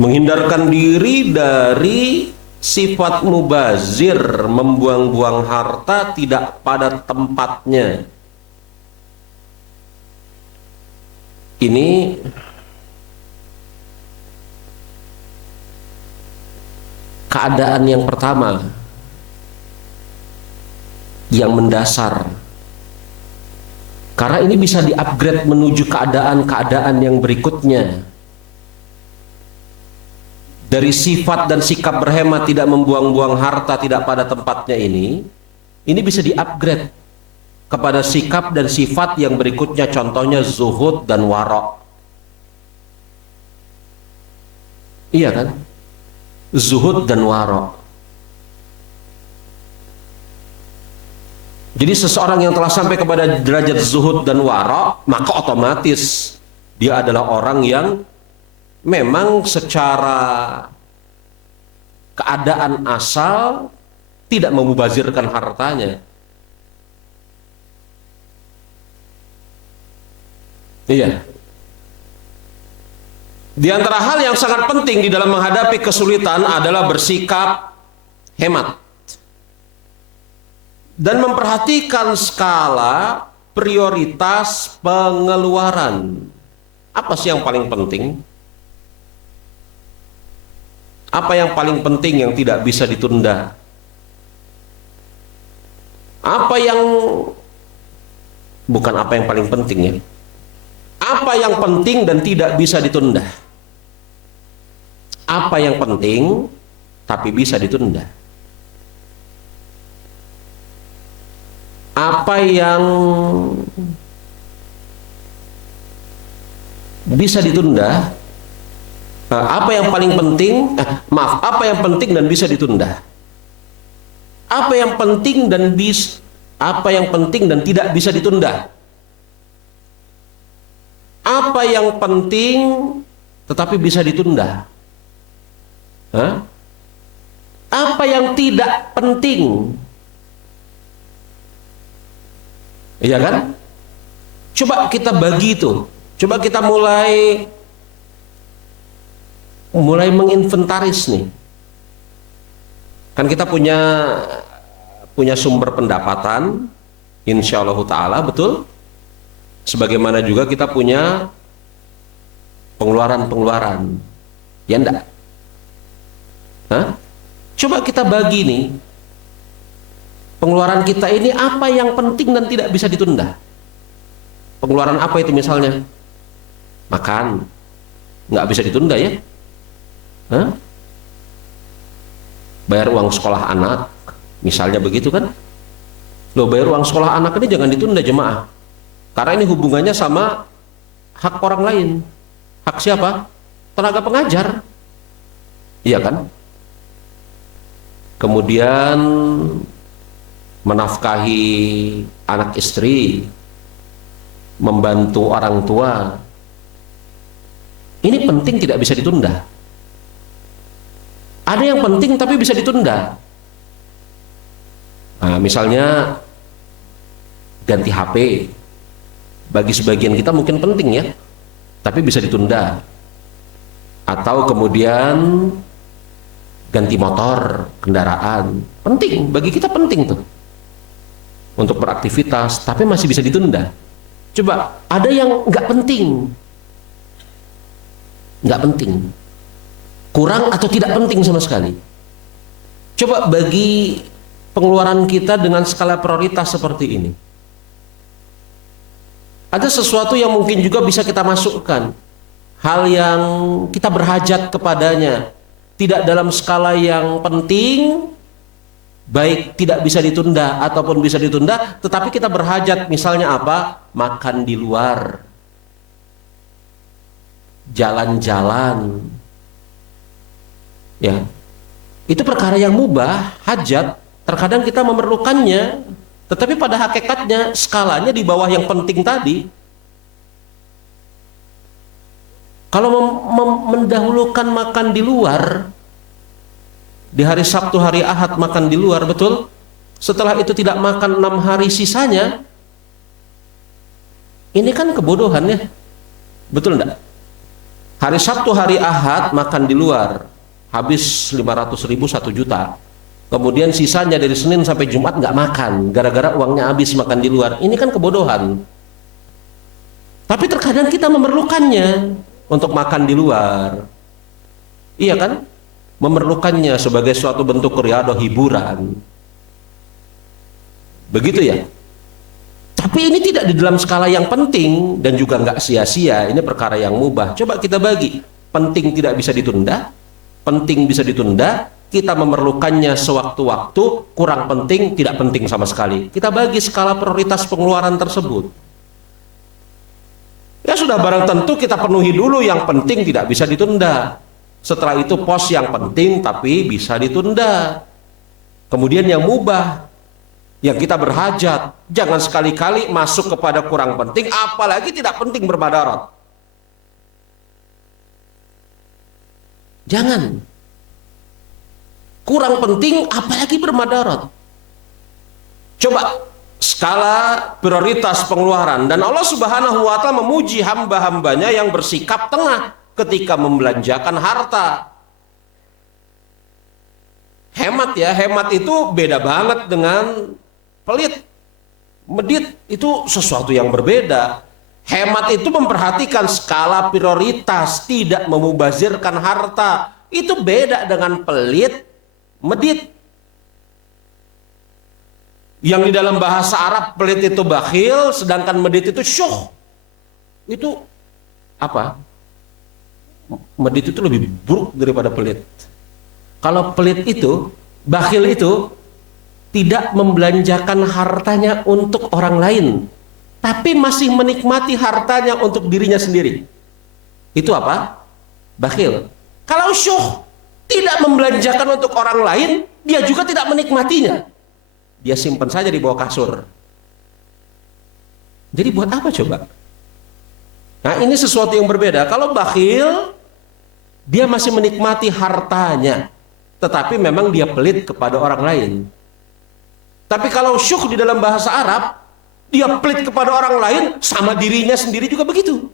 menghindarkan diri dari sifat mubazir, membuang-buang harta tidak pada tempatnya. Ini keadaan yang pertama yang mendasar, karena ini bisa di-upgrade menuju keadaan-keadaan yang berikutnya. Dari sifat dan sikap berhemat, tidak membuang-buang harta tidak pada tempatnya ini bisa di-upgrade kepada sikap dan sifat yang berikutnya, contohnya zuhud dan wara'. Iya kan? Zuhud dan wara'. Jadi seseorang yang telah sampai kepada derajat zuhud dan wara', maka otomatis dia adalah orang yang memang secara keadaan asal tidak memubazirkan hartanya. Iya. Di antara hal yang sangat penting di dalam menghadapi kesulitan adalah bersikap hemat dan memperhatikan skala prioritas pengeluaran. Apa sih yang paling penting? Apa yang paling penting yang tidak bisa ditunda? Apa yang bukan apa yang paling penting ya? Apa yang penting dan tidak bisa ditunda? Apa yang penting tapi bisa ditunda? Apa yang bisa ditunda? Apa yang paling penting? Apa yang penting dan bisa ditunda? Apa yang penting dan apa yang penting dan tidak bisa ditunda? Apa yang penting tetapi bisa ditunda? Apa yang tidak penting? Iya kan? Coba kita bagi itu. Coba kita mulai menginventaris nih. Kan kita punya sumber pendapatan, insyaallah ta'ala, betul? Sebagaimana juga kita punya pengeluaran. Ya enggak? Coba kita bagi nih. Pengeluaran kita ini apa yang penting dan tidak bisa ditunda? Pengeluaran apa itu misalnya? Makan. Nggak bisa ditunda ya? Bayar uang sekolah anak, misalnya begitu kan? Loh, bayar uang sekolah anak ini jangan ditunda jemaah, karena ini hubungannya sama hak orang lain. Hak siapa? Tenaga pengajar, iya kan? Kemudian menafkahi anak istri, membantu orang tua, ini penting tidak bisa ditunda. Ada yang penting tapi bisa ditunda. Nah, misalnya ganti HP. Bagi sebagian kita mungkin penting ya, tapi bisa ditunda. Atau kemudian ganti motor, kendaraan. Penting, bagi kita penting tuh. Untuk beraktivitas, tapi masih bisa ditunda. Coba, ada yang nggak penting. Nggak penting. Kurang atau tidak penting sama sekali. Coba bagi pengeluaran kita dengan skala prioritas seperti ini. Ada sesuatu yang mungkin juga bisa kita masukkan, hal yang kita berhajat kepadanya, tidak dalam skala yang penting, baik tidak bisa ditunda ataupun bisa ditunda, tetapi kita berhajat, misalnya apa? Makan di luar, jalan-jalan. Ya, itu perkara yang mubah, hajat. Terkadang kita memerlukannya, tetapi pada hakikatnya skalanya di bawah yang penting tadi. Kalau mendahulukan makan di luar, di hari Sabtu, hari Ahad makan di luar, betul? Setelah itu tidak makan 6 hari sisanya, ini kan kebodohan ya, betul enggak? Hari Sabtu, hari Ahad makan di luar, habis 500.000, 1 juta. Kemudian sisanya dari Senin sampai Jumat nggak makan, gara-gara uangnya habis makan di luar. Ini kan kebodohan. Tapi terkadang kita memerlukannya untuk makan di luar. Iya kan? Memerlukannya sebagai suatu bentuk riadah, hiburan. Begitu ya? Tapi ini tidak di dalam skala yang penting dan juga nggak sia-sia. Ini perkara yang mubah. Coba kita bagi. Penting tidak bisa ditunda, penting bisa ditunda, kita memerlukannya sewaktu-waktu, kurang penting, tidak penting sama sekali. Kita bagi skala prioritas pengeluaran tersebut. Ya sudah, barang tentu kita penuhi dulu yang penting tidak bisa ditunda. Setelah itu pos yang penting tapi bisa ditunda. Kemudian yang mubah, yang kita berhajat, jangan sekali-kali masuk kepada kurang penting, apalagi tidak penting bermadarat. Jangan. Kurang penting apalagi bermadarat. Coba skala prioritas pengeluaran, dan Allah Subhanahu wa Ta'ala memuji hamba-hambanya yang bersikap tengah ketika membelanjakan harta. Hemat ya, hemat itu beda banget dengan pelit. Medit itu sesuatu yang berbeda. Hemat itu memperhatikan skala prioritas, tidak memubazirkan harta. Itu beda dengan pelit, medit. Yang di dalam bahasa Arab pelit itu bakhil, sedangkan medit itu syuh. Itu apa? Medit itu lebih buruk daripada pelit. Kalau pelit itu, bakhil itu tidak membelanjakan hartanya untuk orang lain, tapi masih menikmati hartanya untuk dirinya sendiri. Itu apa? Bakhil. Kalau syuh, tidak membelanjakan untuk orang lain, dia juga tidak menikmatinya. Dia simpan saja di bawah kasur. Jadi buat apa coba? Nah, ini sesuatu yang berbeda. Kalau bakhil, dia masih menikmati hartanya, tetapi memang dia pelit kepada orang lain. Tapi kalau syuh di dalam bahasa Arab, dia pelit kepada orang lain, sama dirinya sendiri juga begitu.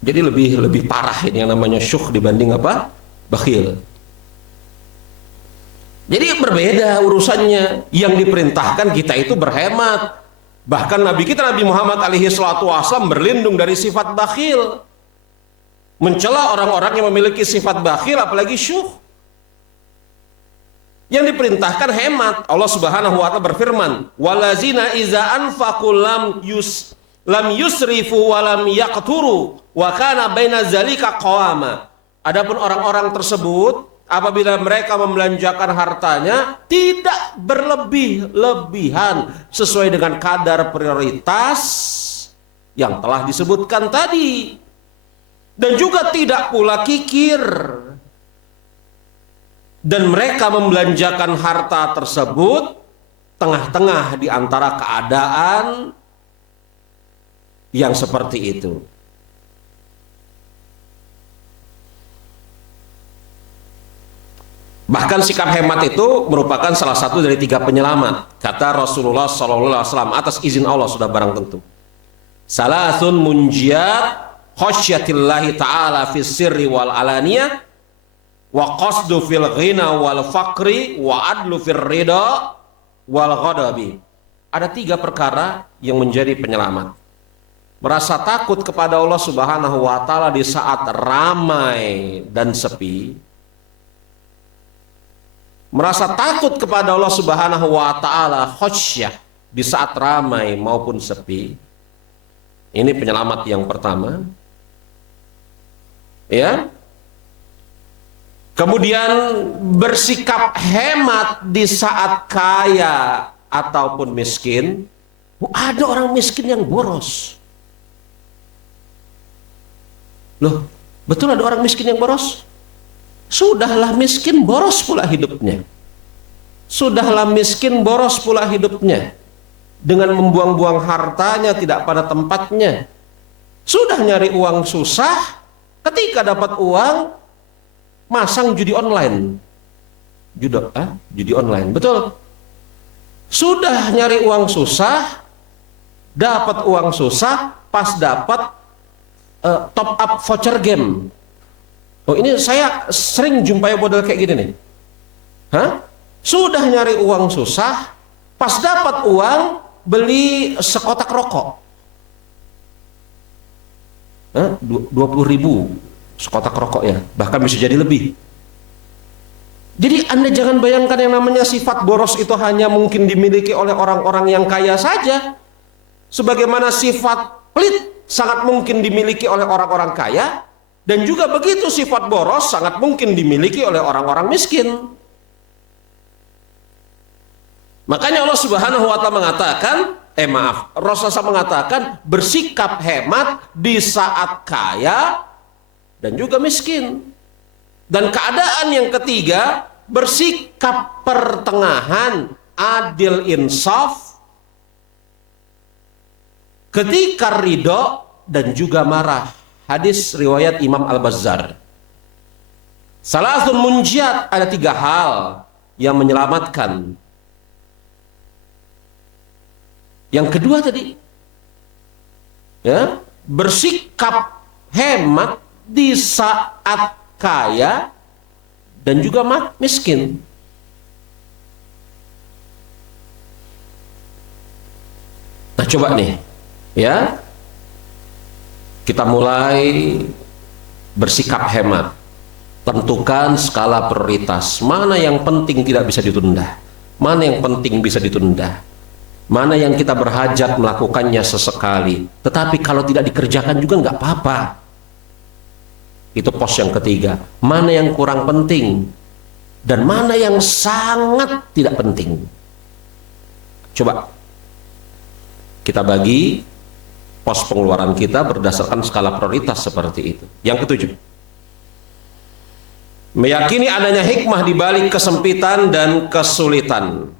Jadi lebih parah ini yang namanya syuh dibanding apa? Bakhil. Jadi berbeda urusannya. Yang diperintahkan kita itu berhemat. Bahkan Nabi kita, Nabi Muhammad alaihi salatu wasallam, berlindung dari sifat bakhil. Mencela orang-orang yang memiliki sifat bakhil, apalagi syuh. Yang diperintahkan hemat. Allah Subhanahu wa Ta'ala berfirman, "Walazina iza anfaqu lam yusrifu wa lam yaqturu wa kana baina zalika qawama." Adapun orang-orang tersebut apabila mereka membelanjakan hartanya tidak berlebih-lebihan sesuai dengan kadar prioritas yang telah disebutkan tadi, dan juga tidak pula kikir, dan mereka membelanjakan harta tersebut tengah-tengah di antara keadaan yang seperti itu. Bahkan sikap hemat itu merupakan salah satu dari 3 penyelamat. Kata Rasulullah SAW, atas izin Allah sudah barang tentu. Salasun munjiat khasyatillahi ta'ala fis sirri wal alaniyah, wa qasdu fil ghina wal faqri, wa adlu fil ridha wal ghadabi. Ada 3 perkara yang menjadi penyelamat. Merasa takut kepada Allah Subhanahu wa Ta'ala di saat ramai dan sepi. Merasa takut kepada Allah Subhanahu wa Ta'ala khasyah di saat ramai maupun sepi. Ini penyelamat yang pertama. Ya. Kemudian bersikap hemat di saat kaya ataupun miskin. Ada orang miskin yang boros. Loh, betul ada orang miskin yang boros? Sudahlah miskin, boros pula hidupnya. Sudahlah miskin, boros pula hidupnya. dengan membuang-buang hartanya tidak pada tempatnya. Sudah nyari uang susah, ketika dapat uang masang judi online. Judi online, betul. Sudah nyari uang susah, dapat uang susah, pas dapat top up voucher game. Oh, ini saya sering jumpai model kayak gini nih. Sudah nyari uang susah, pas dapat uang beli sekotak rokok. 20.000 sekotak rokok ya, bahkan bisa jadi lebih. Jadi Anda jangan bayangkan yang namanya sifat boros itu hanya mungkin dimiliki oleh orang-orang yang kaya saja. Sebagaimana sifat pelit sangat mungkin dimiliki oleh orang-orang kaya, dan juga begitu sifat boros sangat mungkin dimiliki oleh orang-orang miskin. Makanya Allah Subhanahu wa Ta'ala mengatakan, Rasulullah mengatakan bersikap hemat di saat kaya dan juga miskin. Dan keadaan yang ketiga, bersikap pertengahan, adil insaf ketika ridho dan juga marah. Hadis riwayat Imam Al-Bazzar. Salasun munjiat, ada 3 hal yang menyelamatkan. Yang kedua tadi, ya, bersikap hemat di saat kaya dan juga miskin. Nah, coba nih, ya, kita mulai bersikap hemat. Tentukan skala prioritas. Mana yang penting tidak bisa ditunda? Mana yang penting bisa ditunda? Mana yang kita berhajat melakukannya sesekali, tetapi kalau tidak dikerjakan juga nggak apa-apa. Itu pos yang ketiga. Mana yang kurang penting dan mana yang sangat tidak penting. Coba kita bagi pos pengeluaran kita berdasarkan skala prioritas seperti itu. Yang ketujuh, meyakini adanya hikmah di balik kesempitan dan kesulitan.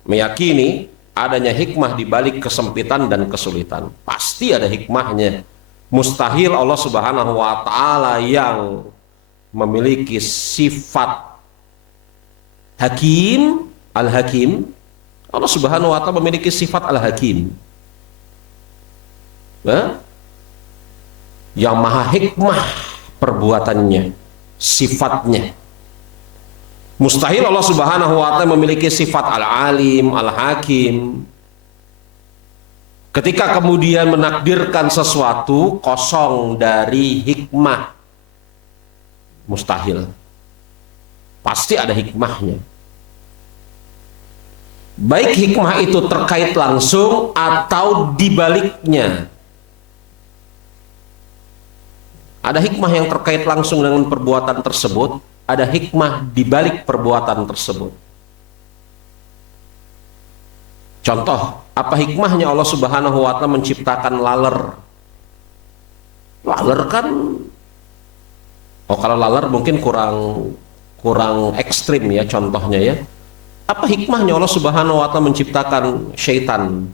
Meyakini adanya hikmah di balik kesempitan dan kesulitan. Pasti ada hikmahnya. Mustahil Allah Subhanahu wa Ta'ala yang memiliki sifat Hakim, Al-Hakim, Allah Subhanahu wa Ta'ala memiliki sifat Al-Hakim, yang maha hikmah perbuatannya, sifatnya. Mustahil Allah Subhanahu wa Ta'ala memiliki sifat Al-Alim, Al-Hakim. Ketika kemudian menakdirkan sesuatu kosong dari hikmah, mustahil. Pasti ada hikmahnya. Baik hikmah itu terkait langsung atau dibaliknya. Ada hikmah yang terkait langsung dengan perbuatan tersebut, ada hikmah di balik perbuatan tersebut. Contoh, apa hikmahnya Allah Subhanahu wa Ta'ala menciptakan laler? Laler kan, kalau laler mungkin kurang ekstrim ya contohnya ya. Apa hikmahnya Allah Subhanahu wa Ta'ala menciptakan syaitan?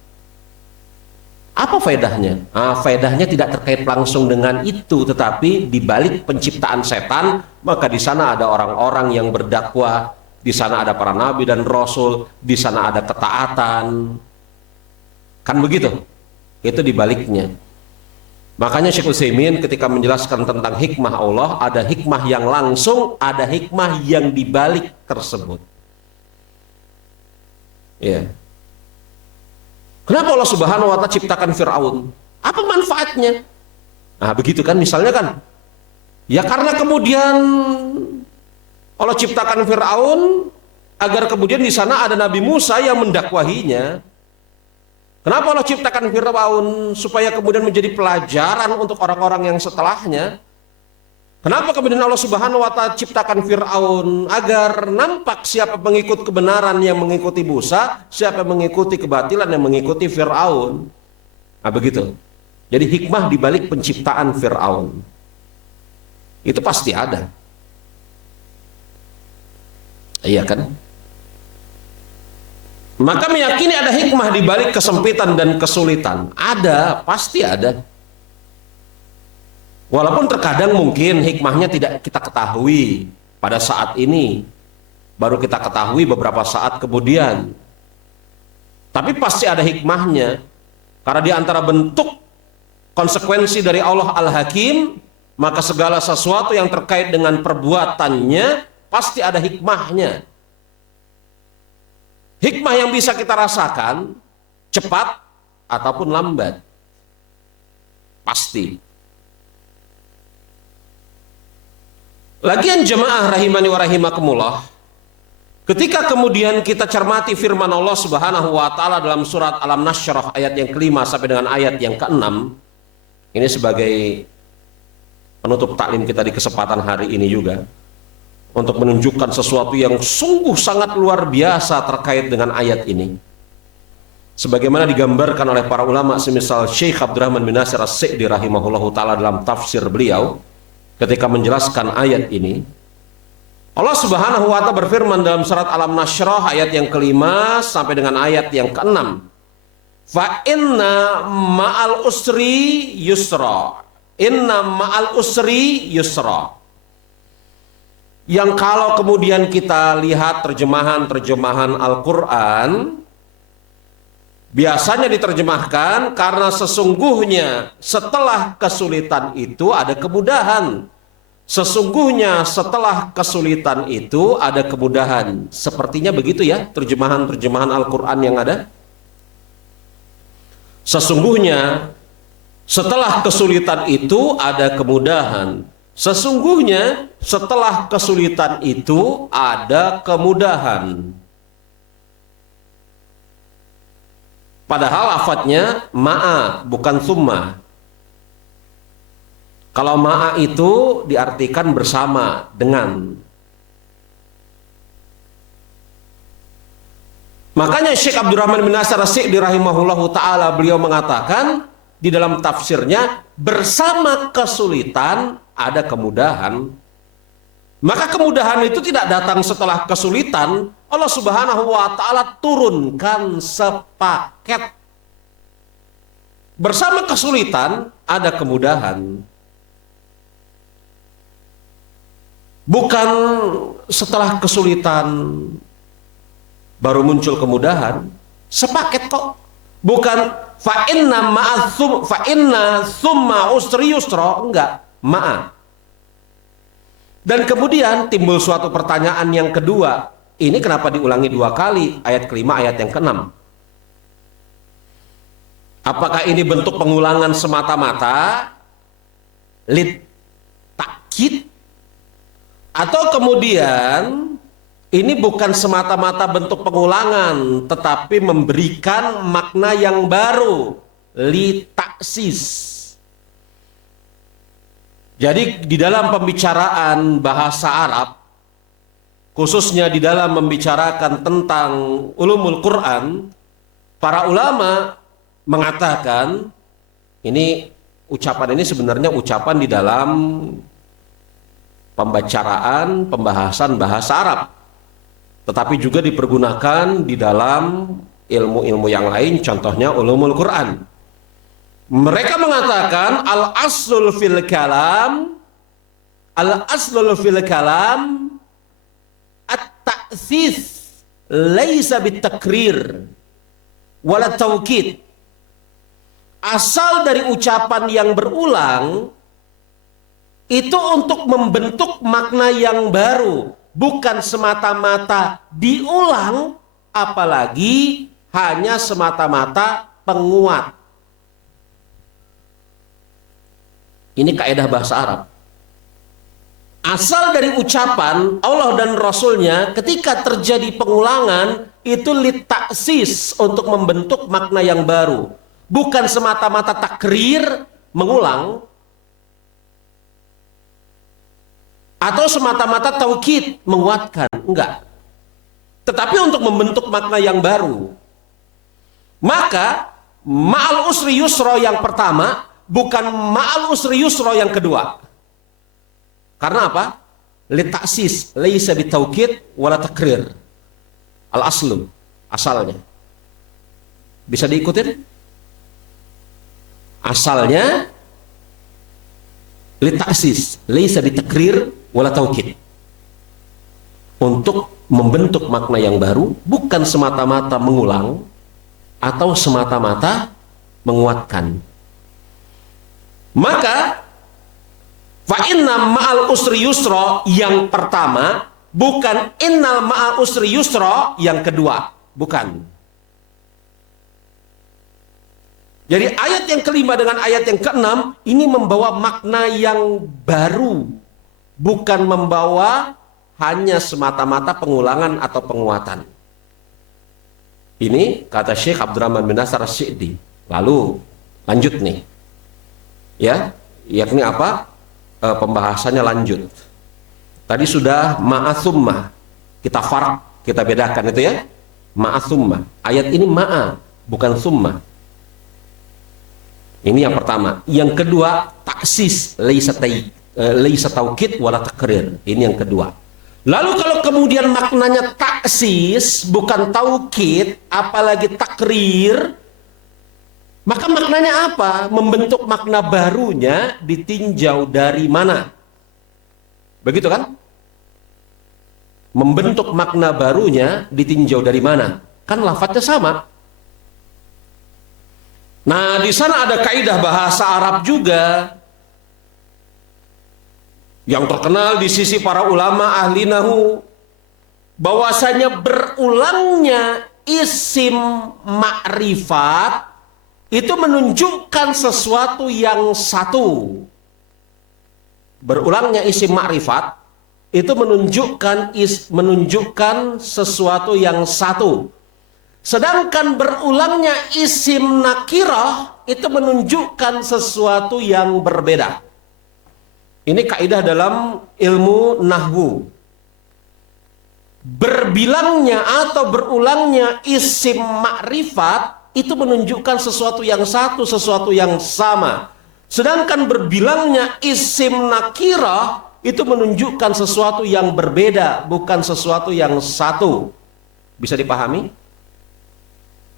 Apa faedahnya? Faedahnya tidak terkait langsung dengan itu, tetapi di balik penciptaan setan, maka di sana ada orang-orang yang berdakwah, di sana ada para nabi dan rasul, di sana ada ketaatan. Kan begitu? Itu di baliknya. Makanya Syekh Utsaimin ketika menjelaskan tentang hikmah Allah, ada hikmah yang langsung, ada hikmah yang di balik tersebut. Ya. Kenapa Allah Subhanahu wa Ta'ala ciptakan Fir'aun? Apa manfaatnya? Nah, begitu kan misalnya kan. Ya karena kemudian Allah ciptakan Fir'aun agar kemudian di sana ada Nabi Musa yang mendakwahinya. Kenapa Allah ciptakan Fir'aun? Supaya kemudian menjadi pelajaran untuk orang-orang yang setelahnya. Kenapa kemudian Allah Subhanahu wa Ta'ala ciptakan Fir'aun? Agar nampak siapa pengikut kebenaran yang mengikuti Musa, siapa yang mengikuti kebatilan yang mengikuti Fir'aun. Nah begitu. Jadi hikmah di balik penciptaan Fir'aun itu pasti ada. Iya kan? Maka meyakini ada hikmah di balik kesempitan dan kesulitan. Ada, pasti ada. Walaupun terkadang mungkin hikmahnya tidak kita ketahui pada saat ini, baru kita ketahui beberapa saat kemudian. Tapi pasti ada hikmahnya, karena di antara bentuk konsekuensi dari Allah Al-Hakim, maka segala sesuatu yang terkait dengan perbuatannya pasti ada hikmahnya. Hikmah yang bisa kita rasakan cepat ataupun lambat, pasti. Lagian jemaah rahimani wa rahimakumullah, ketika kemudian kita cermati firman Allah Subhanahu wa taala dalam surat Al-Nashrah ayat yang kelima sampai dengan ayat yang keenam, ini sebagai penutup taklim kita di kesempatan hari ini juga, untuk menunjukkan sesuatu yang sungguh sangat luar biasa terkait dengan ayat ini. Sebagaimana digambarkan oleh para ulama semisal Syekh Abdurrahman bin Nasir As-Sa'di rahimahullahu taala dalam tafsir beliau ketika menjelaskan ayat ini. Allah Subhanahu wa taala berfirman dalam surat Al-Nashrah ayat yang kelima sampai dengan ayat yang keenam. Fa inna ma'al usri yusra. Inna ma'al usri yusra. Yang kalau kemudian kita lihat terjemahan Al-Quran, biasanya diterjemahkan karena sesungguhnya setelah kesulitan itu ada kemudahan. Sesungguhnya setelah kesulitan itu ada kemudahan. Sepertinya begitu ya terjemahan Al-Quran yang ada. Sesungguhnya setelah kesulitan itu ada kemudahan. Sesungguhnya setelah kesulitan itu ada kemudahan. Padahal lafadznya ma'a bukan summa. Kalau ma'a itu diartikan bersama dengan. Makanya Syekh Abdurrahman bin Nasir As-Sa'di rahimahullahu ta'ala beliau mengatakan di dalam tafsirnya, bersama kesulitan ada kemudahan. Maka kemudahan itu tidak datang setelah kesulitan. Allah Subhanahu wa taala turunkan sepaket. Bersama kesulitan ada kemudahan. Bukan setelah kesulitan baru muncul kemudahan, sepaket kok. Bukan fa inna summa usri yusra, enggak, ma'a. Dan kemudian timbul suatu pertanyaan yang kedua, ini kenapa diulangi dua kali, ayat kelima, ayat yang keenam? Apakah ini bentuk pengulangan semata-mata, lit takkid, atau kemudian ini bukan semata-mata bentuk pengulangan, tetapi memberikan makna yang baru, li taksis. Jadi di dalam pembicaraan bahasa Arab, khususnya di dalam membicarakan tentang ulumul Quran, para ulama mengatakan, ini ucapan ini sebenarnya ucapan di dalam pembahasan bahasa Arab, tetapi juga dipergunakan di dalam ilmu-ilmu yang lain, contohnya ulumul Quran. Mereka mengatakan al-aslul fil kalam at-ta'sis laisa bitakrir wala taukid. Asal dari ucapan yang berulang itu untuk membentuk makna yang baru, bukan semata-mata diulang, apalagi hanya semata-mata penguat. Ini kaidah bahasa Arab. Asal dari ucapan Allah dan Rasulnya ketika terjadi pengulangan itu litaksis, untuk membentuk makna yang baru, bukan semata-mata takrir, mengulang, atau semata-mata taukid, menguatkan, enggak. Tetapi untuk membentuk makna yang baru. Maka ma'al usri yusra yang pertama bukan ma'al usri yusra yang kedua. Karena apa? Litaksis laisa bitaukid wala takrir. Al-aslu. asalnya. Bisa diikutin? Asalnya litaksis, laisa bitakrir wala taukid. Untuk membentuk makna yang baru, bukan semata-mata mengulang atau semata-mata menguatkan. Maka fa inna ma'al usri yusra yang pertama, bukan innal ma'al usri yusra yang kedua, bukan. Jadi ayat yang kelima dengan ayat yang keenam ini membawa makna yang baru, bukan membawa hanya semata-mata pengulangan atau penguatan. Ini kata Syekh Abdurrahman bin Nasr As-Sa'di. Lalu lanjut nih, ya, yakni apa? Pembahasannya lanjut. Tadi sudah ma'asumma, kita farak, kita bedakan itu ya, ma'asumma. Ayat ini ma'a, bukan summa. Ini yang pertama. Yang kedua, taksis, laisa taukid wala takrir. Ini yang kedua. Lalu kalau kemudian maknanya taksis, bukan taukid, apalagi takrir, maka maknanya apa? Membentuk makna barunya ditinjau dari mana? Begitu kan? Membentuk makna barunya ditinjau dari mana? Kan lafadznya sama. Nah, di sana ada kaidah bahasa Arab juga yang terkenal di sisi para ulama ahli nahu, bahwasanya berulangnya isim ma'rifat itu menunjukkan sesuatu yang satu. Berulangnya isim ma'rifat itu menunjukkan sesuatu yang satu. Sedangkan berulangnya isim nakirah itu menunjukkan sesuatu yang berbeda. Ini kaidah dalam ilmu nahwu. Berbilangnya atau berulangnya isim ma'rifat itu menunjukkan sesuatu yang satu, sesuatu yang sama. Sedangkan berbilangnya isim nakirah itu menunjukkan sesuatu yang berbeda, bukan sesuatu yang satu. Bisa dipahami?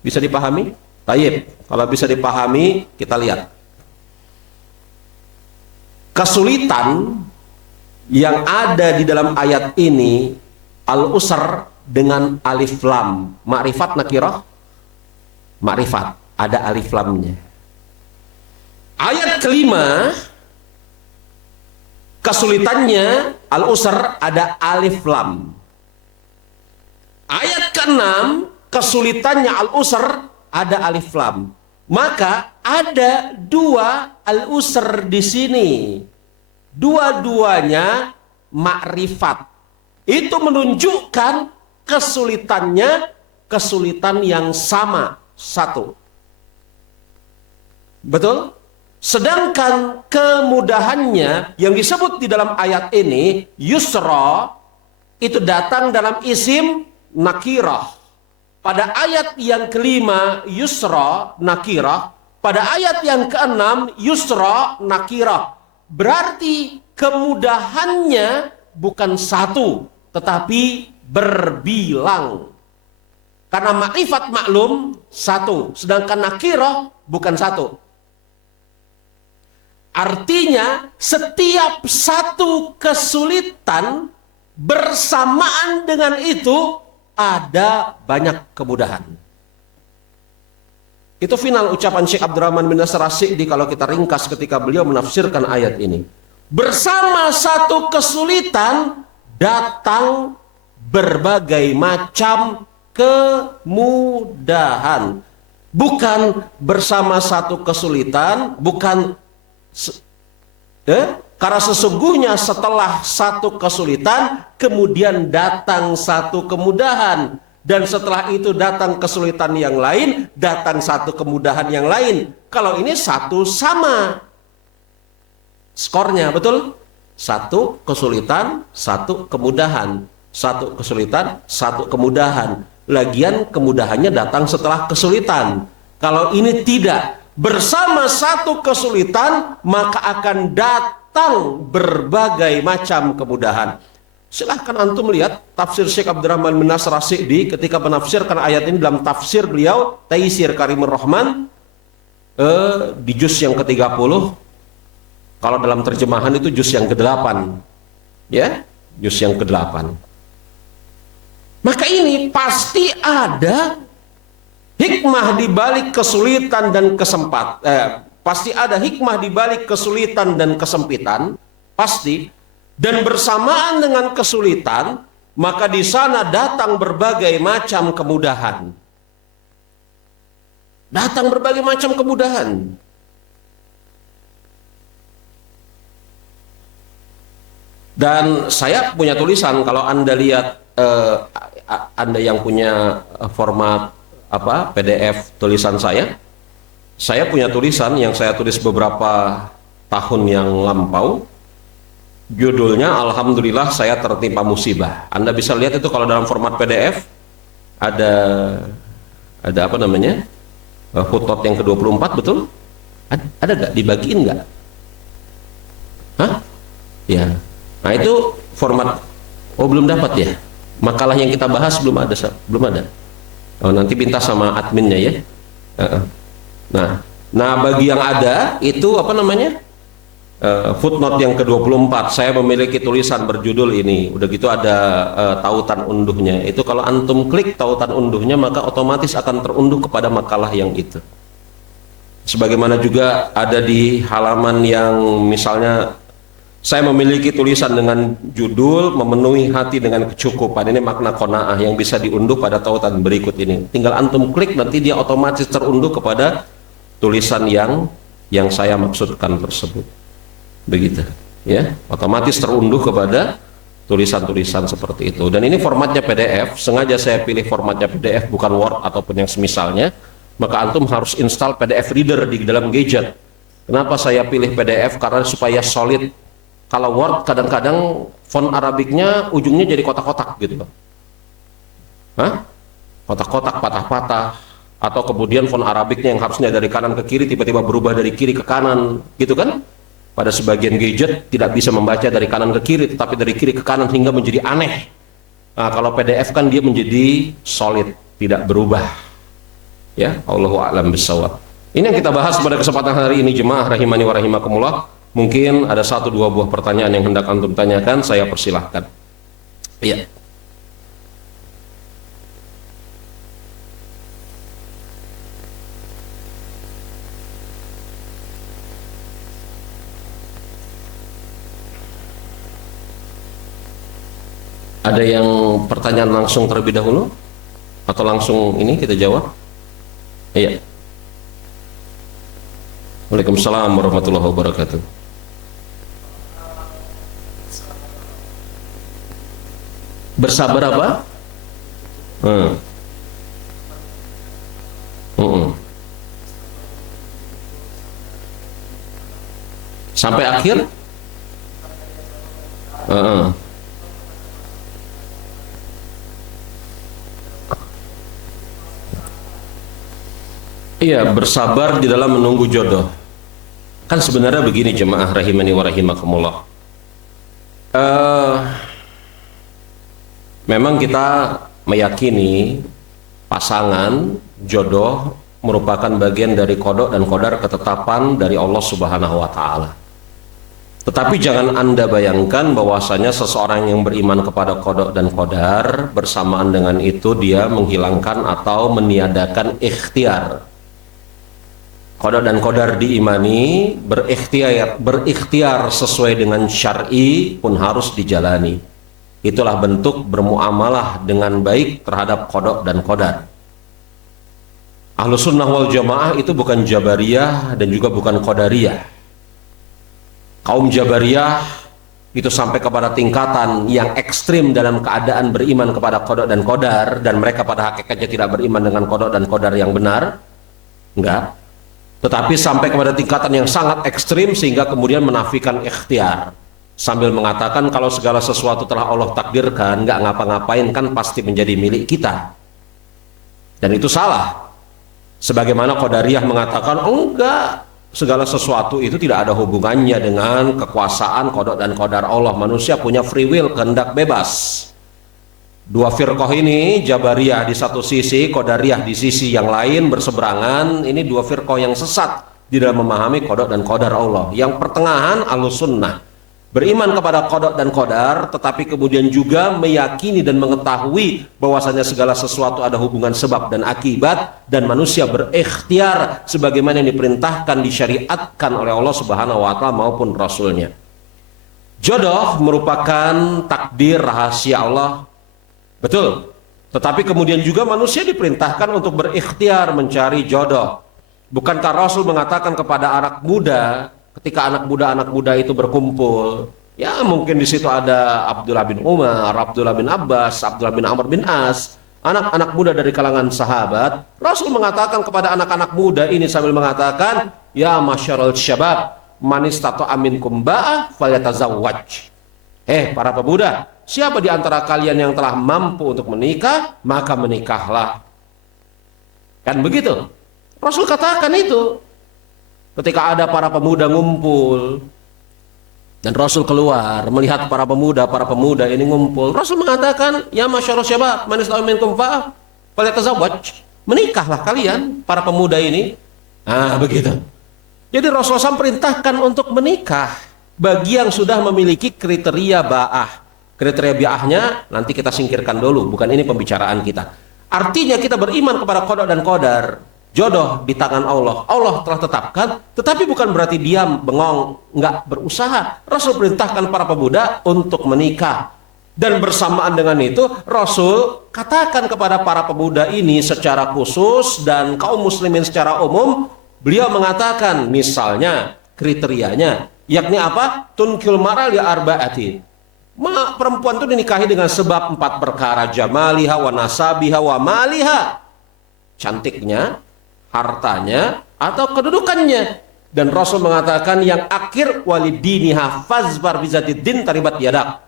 Bisa dipahami? Tayyib. Kalau bisa dipahami, kita lihat. Kesulitan yang ada di dalam ayat ini, al-usr dengan alif lam. Ma'rifat nakirah, ma'rifat, ada alif lamnya. Ayat kelima, kesulitannya al-usr ada alif lam. Ayat keenam, kesulitannya al-usr ada alif lam. Maka ada dua al-usr di sini. Dua-duanya makrifat. Itu menunjukkan kesulitannya kesulitan yang sama, satu. Betul? Sedangkan kemudahannya yang disebut di dalam ayat ini, yusra, itu datang dalam isim nakirah. Pada ayat yang kelima yusra nakirah, pada ayat yang keenam yusra nakirah. Berarti kemudahannya bukan satu, tetapi berbilang. Karena makrifat maklum satu, sedangkan nakirah bukan satu. Artinya setiap satu kesulitan bersamaan dengan itu ada banyak kemudahan. Itu final ucapan Syekh Abdurrahman bin Nasr As-Sa'di kalau kita ringkas ketika beliau menafsirkan ayat ini. Bersama satu kesulitan datang berbagai macam kemudahan. Bukan bersama satu kesulitan, bukan karena sesungguhnya setelah satu kesulitan, kemudian datang satu kemudahan. Dan setelah itu datang kesulitan yang lain, datang satu kemudahan yang lain. Kalau ini satu sama. Skornya, betul? Satu kesulitan, satu kemudahan. Satu kesulitan, satu kemudahan. Lagian kemudahannya datang setelah kesulitan. Kalau ini tidak. Bersama satu kesulitan, maka akan datang berbagai macam kemudahan. Silahkan antum lihat tafsir Syekh Abdurrahman bin Nasr As-Sa'di ketika menafsirkan ayat ini dalam tafsir beliau Taisir Karimur Rahman di juz yang ke-30. Kalau dalam terjemahan itu juz yang ke-8. Ya, juz yang ke-8. Maka ini pasti ada hikmah di balik kesulitan dan pasti ada hikmah di balik kesulitan dan kesempitan, pasti. Dan bersamaan dengan kesulitan, maka di sana datang berbagai macam kemudahan. Datang berbagai macam kemudahan. Dan saya punya tulisan, kalau Anda lihat, Anda yang punya format PDF tulisan saya punya tulisan yang saya tulis beberapa tahun yang lampau. Judulnya Alhamdulillah Saya Tertimpa Musibah. Anda bisa lihat itu kalau dalam format PDF ada apa namanya? Footnote yang ke-24, betul? Ada nggak? Dibagiin nggak? Hah? Ya. Nah itu format. Oh, belum dapat ya? Makalah yang kita bahas belum ada. Oh, nanti minta sama adminnya ya. Nah bagi yang ada itu apa namanya? Footnote yang ke-24, saya memiliki tulisan berjudul ini. Udah gitu ada tautan unduhnya. Itu kalau antum klik tautan unduhnya, maka otomatis akan terunduh kepada makalah yang itu. Sebagaimana juga ada di halaman yang misalnya saya memiliki tulisan dengan judul Memenuhi Hati dengan Kecukupan. Ini makna qanaah yang bisa diunduh pada tautan berikut ini. Tinggal antum klik, nanti dia otomatis terunduh kepada tulisan yang saya maksudkan tersebut. Begitu ya, otomatis terunduh kepada tulisan-tulisan seperti itu. Dan ini formatnya PDF, sengaja saya pilih formatnya PDF bukan Word ataupun yang semisalnya. Maka antum harus install PDF reader di dalam gadget. Kenapa saya pilih PDF? Karena supaya solid. Kalau Word kadang-kadang font Arabiknya ujungnya jadi kotak-kotak gitu. Kotak-kotak, patah-patah. Atau kemudian font Arabiknya yang harusnya dari kanan ke kiri tiba-tiba berubah dari kiri ke kanan, gitu kan? Pada sebagian gadget tidak bisa membaca dari kanan ke kiri, tetapi dari kiri ke kanan hingga menjadi aneh. Nah, kalau PDF kan dia menjadi solid, tidak berubah. Ya, Allahu a'lam bishawab. Ini yang kita bahas pada kesempatan hari ini, jemaah rahimani wa rahimakumullah. Mungkin ada 1-2 buah pertanyaan yang hendak antum tanyakan, saya persilahkan. Iya. Ada yang pertanyaan langsung terlebih dahulu? Atau langsung ini kita jawab? Iya. Waalaikumsalam warahmatullahi wabarakatuh. Bersabar apa? Sampai akhir? Iya, bersabar di dalam menunggu jodoh. Kan sebenarnya begini jemaah rahimani wa rahimakumullah. Memang kita meyakini pasangan jodoh merupakan bagian dari qada dan qadar, ketetapan dari Allah Subhanahu wa taala. Tetapi jangan Anda bayangkan bahwasanya seseorang yang beriman kepada qada dan qadar bersamaan dengan itu dia menghilangkan atau meniadakan ikhtiar. Qada dan qadar diimani, berikhtiar sesuai dengan syar'i pun harus dijalani. Itulah bentuk bermuamalah dengan baik terhadap qada dan qadar. Ahlus sunnah wal jamaah itu bukan jabariyah dan juga bukan qadariyah. Kaum jabariyah itu sampai kepada tingkatan yang ekstrim dalam keadaan beriman kepada qada dan qadar, dan mereka pada hakikatnya tidak beriman dengan qada dan qadar yang benar. Enggak. Tetapi sampai kepada tingkatan yang sangat ekstrim sehingga kemudian menafikan ikhtiar, sambil mengatakan kalau segala sesuatu telah Allah takdirkan, nggak ngapa-ngapain kan pasti menjadi milik kita. Dan itu salah. Sebagaimana Qadariyah mengatakan, oh enggak, segala sesuatu itu tidak ada hubungannya dengan kekuasaan, qada dan qadar Allah. Manusia punya free will, kehendak bebas. Dua firqah ini, Jabariyah di satu sisi, Qadariyah di sisi yang lain berseberangan. Ini dua firqah yang sesat di dalam memahami qada dan qadar Allah. Yang pertengahan Ahlussunnah, beriman kepada qada dan qadar, tetapi kemudian juga meyakini dan mengetahui bahwasanya segala sesuatu ada hubungan sebab dan akibat, dan manusia berikhtiar sebagaimana yang diperintahkan, disyariatkan oleh Allah Subhanahu wa Ta'ala maupun Rasulnya. Jodoh merupakan takdir rahasia Allah, betul. Tetapi kemudian juga manusia diperintahkan untuk berikhtiar mencari jodoh. Bukankah Rasul mengatakan kepada anak muda, ketika anak muda itu berkumpul, ya mungkin di situ ada Abdullah bin Umar, Abdullah bin Abbas, Abdullah bin Amr bin As, anak-anak muda dari kalangan sahabat. Rasul mengatakan kepada anak-anak muda ini sambil mengatakan, ya masyarul syabab, man istata'a minkum ba'ah falyatazawwaj. Para pemuda, siapa di antara kalian yang telah mampu untuk menikah, maka menikahlah. Kan begitu? Rasul katakan itu. Ketika ada para pemuda ngumpul, dan Rasul keluar melihat para pemuda ini ngumpul, Rasul mengatakan, ya masyarul syabab, man istata'a minkum ba'ah falyatazawwaj. Menikahlah kalian, para pemuda ini. Begitu. Jadi Rasulullah SAW perintahkan untuk menikah bagi yang sudah memiliki kriteria ba'ah. Kriteria ba'ahnya nanti kita singkirkan dulu, bukan ini pembicaraan kita. Artinya kita beriman kepada qada dan qadar. Jodoh di tangan Allah, Allah telah tetapkan, tetapi bukan berarti diam, bengong, nggak berusaha. Rasul perintahkan para pemuda untuk menikah. Dan bersamaan dengan itu, Rasul katakan kepada para pemuda ini secara khusus dan kaum muslimin secara umum, beliau mengatakan misalnya kriterianya, yakni apa? Tunkil maral ya arba'atin. Perempuan itu dinikahi dengan sebab 4 perkara, jamaliha wa nasabiha wa maliha. Cantiknya, hartanya, atau kedudukannya. Dan Rasul mengatakan yang akhir walidiniha fazbar bizatiddin taribat yadak.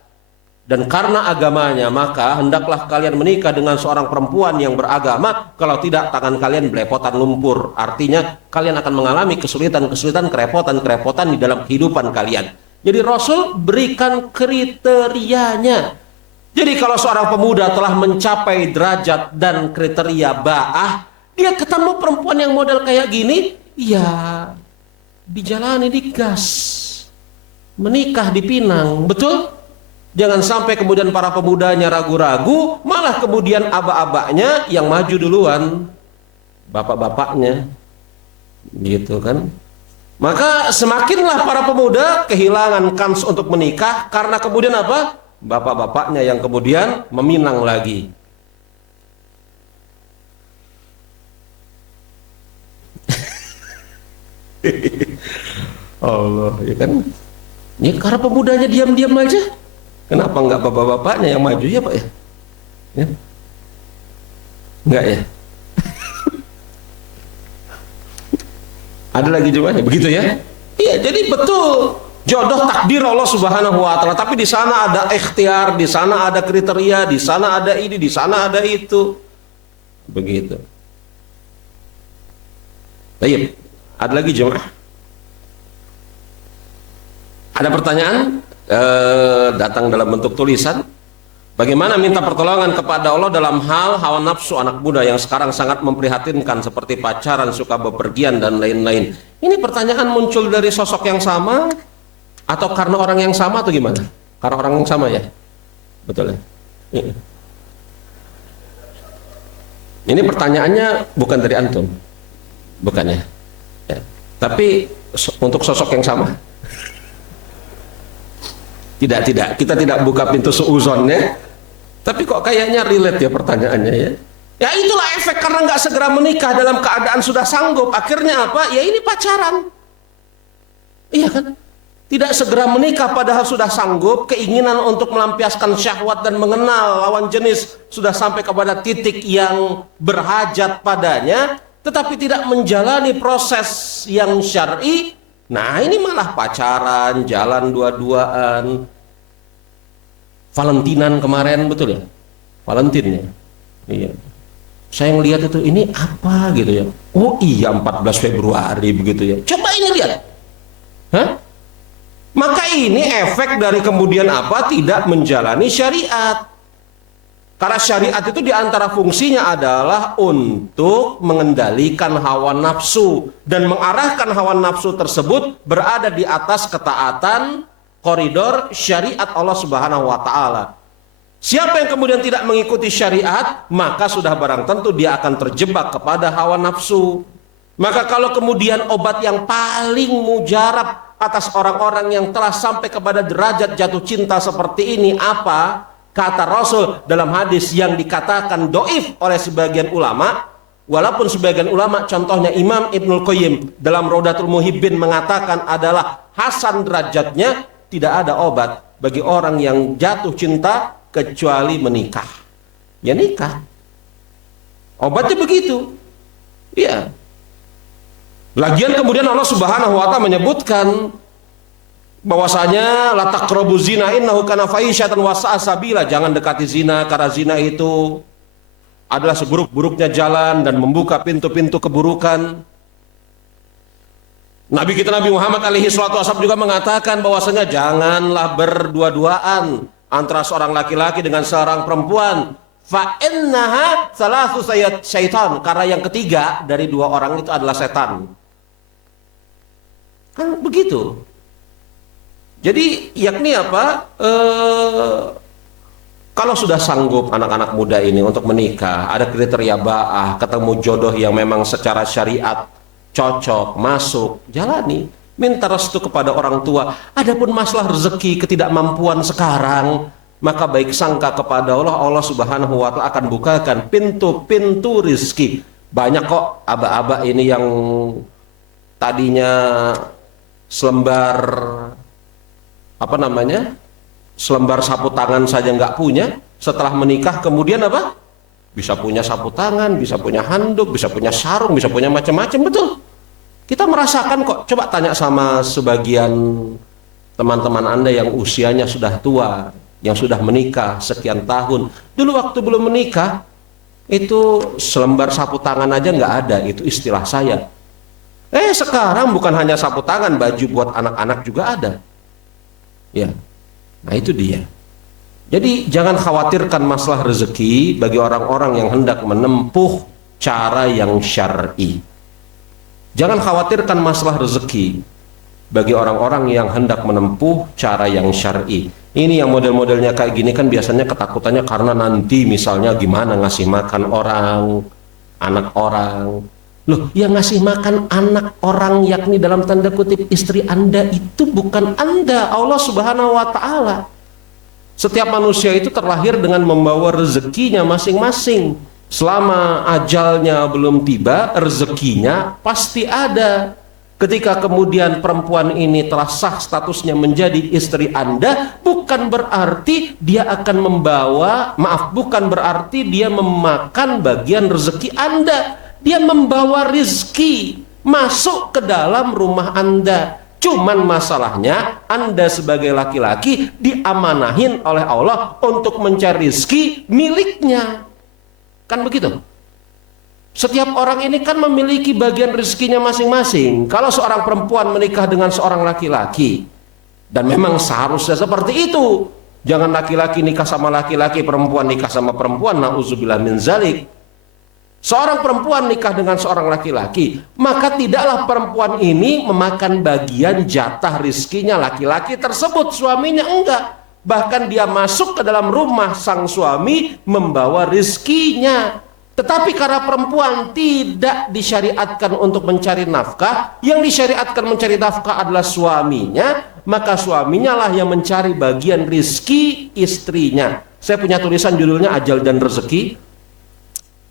Dan karena agamanya maka hendaklah kalian menikah dengan seorang perempuan yang beragama, kalau tidak tangan kalian belepotan lumpur. Artinya kalian akan mengalami kesulitan-kesulitan, kerepotan-kerepotan di dalam kehidupan kalian. Jadi Rasul berikan kriterianya. Jadi kalau seorang pemuda telah mencapai derajat dan kriteria ba'ah, dia ketemu perempuan yang model kayak gini, ya dijalani, digas, menikah, dipinang, betul? Jangan sampai kemudian para pemudanya ragu-ragu, malah kemudian aba-abanya yang maju duluan, bapak-bapaknya, gitu kan? Maka semakinlah para pemuda kehilangan kans untuk menikah karena kemudian apa? Bapak-bapaknya yang kemudian meminang lagi. Allah, ya kan? Ya karena pemudanya diam-diam aja. Kenapa enggak bapak-bapaknya yang maju ya Pak ya? Ya? Enggak ya? Ada lagi jawabannya, begitu ya? Iya, jadi betul. Jodoh takdir Allah Subhanahu wa Ta'ala, tapi di sana ada ikhtiar, di sana ada kriteria, di sana ada ini, di sana ada itu. Begitu. Baik. Ada lagi jemaah? Ada pertanyaan? Datang dalam bentuk tulisan. Bagaimana minta pertolongan kepada Allah dalam hal hawa nafsu anak muda yang sekarang sangat memprihatinkan seperti pacaran, suka bepergian dan lain-lain. Ini pertanyaan muncul dari sosok yang sama atau karena orang yang sama atau gimana? Karena orang yang sama ya? Betul ya? Ini pertanyaannya bukan dari antum. Bukan ya? Tapi untuk sosok yang sama. Tidak, kita tidak buka pintu suuzon ya. Tapi kok kayaknya relate ya pertanyaannya ya. Ya itulah efek karena nggak segera menikah dalam keadaan sudah sanggup. Akhirnya apa? Ya ini pacaran. Iya kan? Tidak segera menikah padahal sudah sanggup. Keinginan untuk melampiaskan syahwat dan mengenal lawan jenis sudah sampai kepada titik yang berhajat padanya, tetapi tidak menjalani proses yang syar'i. Nah ini malah pacaran, jalan dua-duaan. Valentinan kemarin, betul ya? Valentin ya? Iya. Saya ngelihat itu, ini apa gitu ya. Oh iya 14 Februari begitu ya. Coba ini lihat. Hah? Maka ini efek dari kemudian apa? Tidak menjalani syariat. Karena syariat itu diantara fungsinya adalah untuk mengendalikan hawa nafsu dan mengarahkan hawa nafsu tersebut berada di atas ketaatan koridor syariat Allah Subhanahu wa Ta'ala. Siapa yang kemudian tidak mengikuti syariat, maka sudah barang tentu dia akan terjebak kepada hawa nafsu. Maka kalau kemudian obat yang paling mujarab atas orang-orang yang telah sampai kepada derajat jatuh cinta seperti ini apa? Kata Rasul dalam hadis yang dikatakan doif oleh sebagian ulama, walaupun sebagian ulama contohnya Imam Ibnul Qayyim dalam Raudatul Muhibbin mengatakan adalah hasan derajatnya, tidak ada obat bagi orang yang jatuh cinta kecuali menikah. Ya nikah. Obatnya begitu. Ya. Lagian kemudian Allah Subhanahu wa Ta'ala menyebutkan bahwasanya la taqrabu zina innahu kana fahisyatan wa sa'a sabila. Jangan dekati zina karena zina itu adalah seburuk-buruknya jalan dan membuka pintu-pintu keburukan. Nabi kita Nabi Muhammad alaihi salatu wasallam juga mengatakan bahwasanya janganlah berdua-duaan antara seorang laki-laki dengan seorang perempuan. Fa innaha salasu syaitan, karena yang ketiga dari dua orang itu adalah setan. Kan begitu. Jadi yakni apa? Kalau sudah sanggup anak-anak muda ini untuk menikah, ada kriteria ba'ah, ketemu jodoh yang memang secara syariat cocok, masuk, jalani. Minta restu kepada orang tua. Adapun masalah rezeki, ketidakmampuan sekarang, maka baik sangka kepada Allah, Allah Subhanahu wa Ta'ala akan bukakan pintu-pintu rizki. Banyak kok aba-aba ini yang tadinya selembar apa namanya? Selembar sapu tangan saja nggak punya, setelah menikah kemudian apa? Bisa punya sapu tangan, bisa punya handuk, bisa punya sarung, bisa punya macam-macam, betul. Kita merasakan kok. Coba tanya sama sebagian teman-teman Anda yang usianya sudah tua, yang sudah menikah sekian tahun. Dulu waktu belum menikah, itu selembar sapu tangan aja nggak ada, itu istilah saya. Sekarang bukan hanya sapu tangan, baju buat anak-anak juga ada. Ya, nah itu dia. Jadi jangan khawatirkan masalah rezeki bagi orang-orang yang hendak menempuh cara yang syar'i. Jangan khawatirkan masalah rezeki bagi orang-orang yang hendak menempuh cara yang syar'i. Ini yang model-modelnya kayak gini kan biasanya ketakutannya karena nanti misalnya gimana ngasih makan orang, anak orang. Loh, yang ngasih makan anak orang yakni dalam tanda kutip istri Anda itu bukan Anda, Allah Subhanahu wa Ta'ala. Setiap manusia itu terlahir dengan membawa rezekinya masing-masing. Selama ajalnya belum tiba, rezekinya pasti ada. Ketika kemudian perempuan ini telah sah statusnya menjadi istri Anda, bukan berarti dia akan bukan berarti dia memakan bagian rezeki Anda. Dia membawa rezeki masuk ke dalam rumah Anda. Cuman masalahnya Anda sebagai laki-laki diamanahin oleh Allah untuk mencari rezeki miliknya. Kan begitu? Setiap orang ini kan memiliki bagian rezekinya masing-masing. Kalau seorang perempuan menikah dengan seorang laki-laki, dan memang seharusnya seperti itu. Jangan laki-laki nikah sama laki-laki, perempuan nikah sama perempuan, na'udzubillah min zalik. Seorang perempuan nikah dengan seorang laki-laki, maka tidaklah perempuan ini memakan bagian jatah rezekinya laki-laki tersebut, suaminya enggak. Bahkan dia masuk ke dalam rumah sang suami membawa rizkinya. Tetapi karena perempuan tidak disyariatkan untuk mencari nafkah, yang disyariatkan mencari nafkah adalah suaminya, maka suaminya lah yang mencari bagian rizki istrinya. Saya punya tulisan judulnya Ajal dan Rezeki.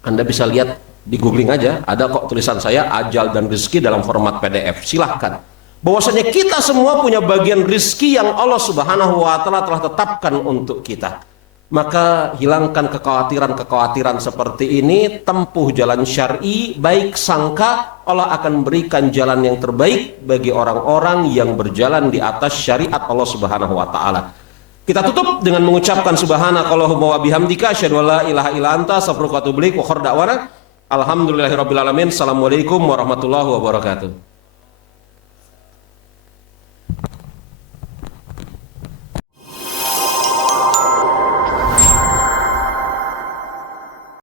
Anda bisa lihat di googling aja, ada kok tulisan saya Ajal dan Rezeki dalam format PDF. Silahkan. Bahwasanya kita semua punya bagian rizki yang Allah Subhanahu wa Ta'ala telah tetapkan untuk kita. Maka hilangkan kekhawatiran-kekhawatiran seperti ini, tempuh jalan syar'i, baik sangka Allah akan berikan jalan yang terbaik bagi orang-orang yang berjalan di atas syariat Allah Subhanahu wa Ta'ala. Kita tutup dengan mengucapkan subhanakallahumma wa bihamdika asyhadu an la ilaha illa anta astaghfiruka wa atubu ilaik wa akhir da'wana alhamdulillahirabbil alamin. Assalamualaikum warahmatullahi wabarakatuh.